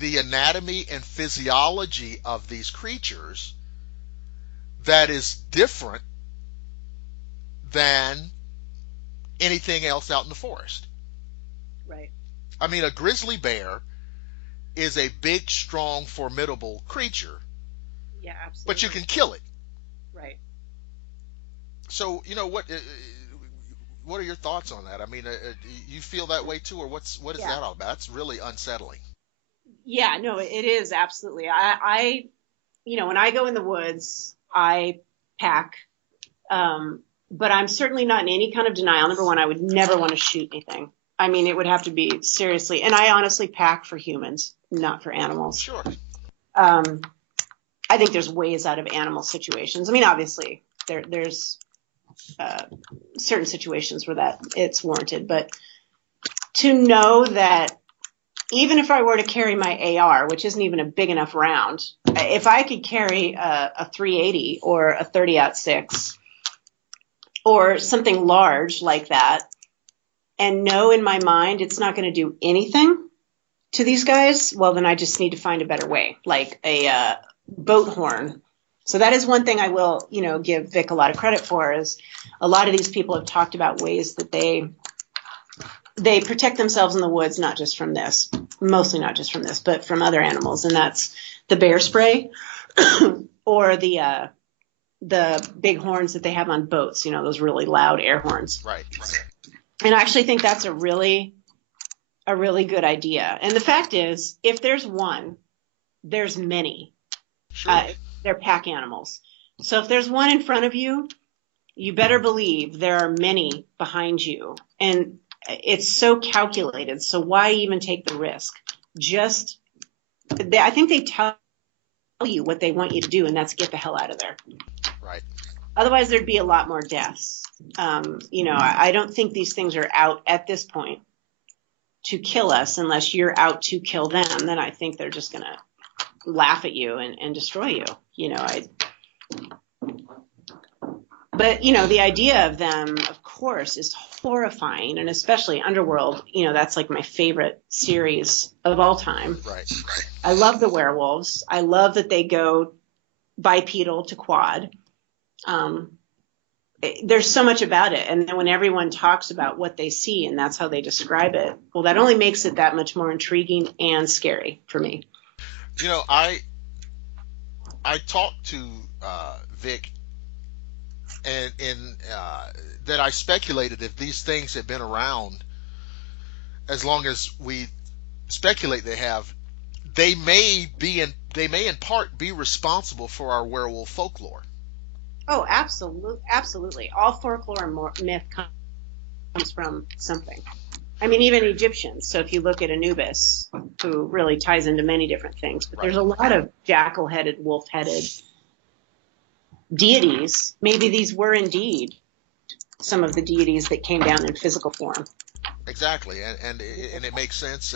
the anatomy and physiology of these creatures that is different than anything else out in the forest. Right. I mean, a grizzly bear is a big, strong, formidable creature. Yeah, absolutely. But you can kill it. Right. So, what are your thoughts on that? I mean, you feel that way too, or what is Yeah. that all about? That's really unsettling. Yeah, no, it is absolutely. I when I go in the woods, I pack, but I'm certainly not in any kind of denial. Number one, I would never want to shoot anything. I mean, it would have to be seriously, and I honestly pack for humans, not for animals. Sure. I think there's ways out of animal situations. I mean, obviously there's certain situations where that it's warranted, but to know that even if I were to carry my AR, which isn't even a big enough round, if I could carry a 380 or a 30-06 or something large like that and know in my mind it's not going to do anything to these guys, well, then I just need to find a better way, like a boat horn. So that is one thing I will, give Vic a lot of credit for, is a lot of these people have talked about ways that they protect themselves in the woods, not just from this, mostly not just from this, but from other animals. And that's the bear spray or the big horns that they have on boats, those really loud air horns. Right. And I actually think that's a really good idea. And the fact is, if there's one, there's many. Sure. They're pack animals. So if there's one in front of you, you better believe there are many behind you. And it's so calculated. So why even take the risk? I think they tell you what they want you to do, and that's get the hell out of there. Right. Otherwise, there'd be a lot more deaths. I don't think these things are out at this point to kill us unless you're out to kill them. Then I think they're just going to laugh at you and destroy you. But, the idea of them, of course, is horrifying, and especially Underworld, that's like my favorite series of all time. Right. I love the werewolves. I love that they go bipedal to quad. There's so much about it. And then when everyone talks about what they see and that's how they describe it, well, that only makes it that much more intriguing and scary for me. I talked to Vic, and that I speculated if these things had been around as long as we speculate they have, they may in part be responsible for our werewolf folklore. Oh, absolutely. All folklore and myth comes from something. I mean, even Egyptians. So if you look at Anubis, who really ties into many different things, but there's a lot of jackal-headed, wolf-headed deities. Maybe these were indeed some of the deities that came down in physical form. Exactly, and it makes sense,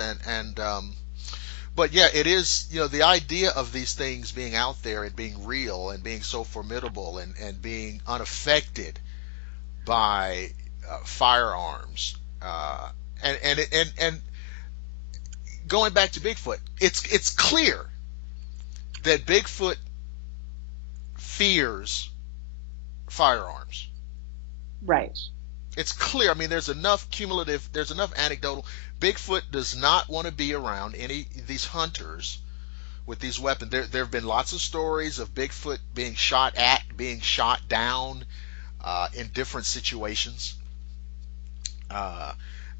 but yeah, it is, the idea of these things being out there and being real and being so formidable and being unaffected by firearms, and going back to Bigfoot, it's clear that Bigfoot fears firearms. Right. It's clear. I mean, there's enough anecdotal. Bigfoot does not want to be around any of these hunters with these weapons. There have been lots of stories of Bigfoot being shot at, being shot down in different situations.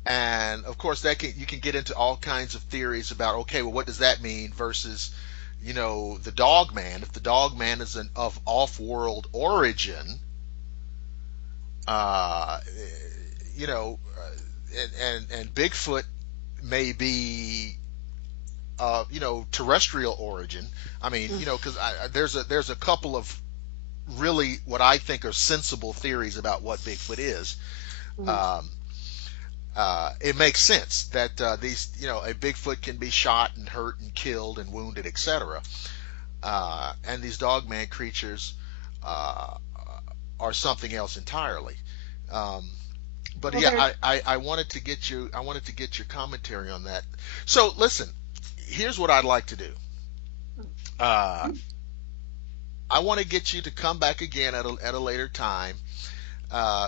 And of course, you can get into all kinds of theories about, okay, well, what does that mean versus, the dog man. If the dog man is of off-world origin, and Bigfoot may be, terrestrial origin. I mean, because there's a couple of really what I think are sensible theories about what Bigfoot is. It makes sense that these, a Bigfoot can be shot and hurt and killed and wounded, etc. And these dogman creatures are something else entirely. But yeah, I wanted to get your commentary on that. So listen, here's what I'd like to do. I want to get you to come back again at a later time,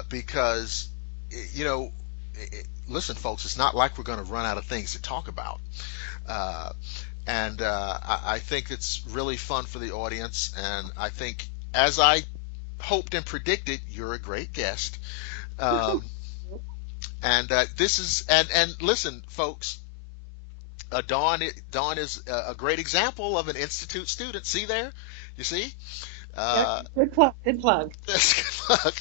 because listen, folks, it's not like we're going to run out of things to talk about. And I think it's really fun for the audience. And I think, as I hoped and predicted, you're a great guest. And this is and listen, folks. Dawn is a great example of an institute student. See there, you see. Good plug. Good plug. Good luck.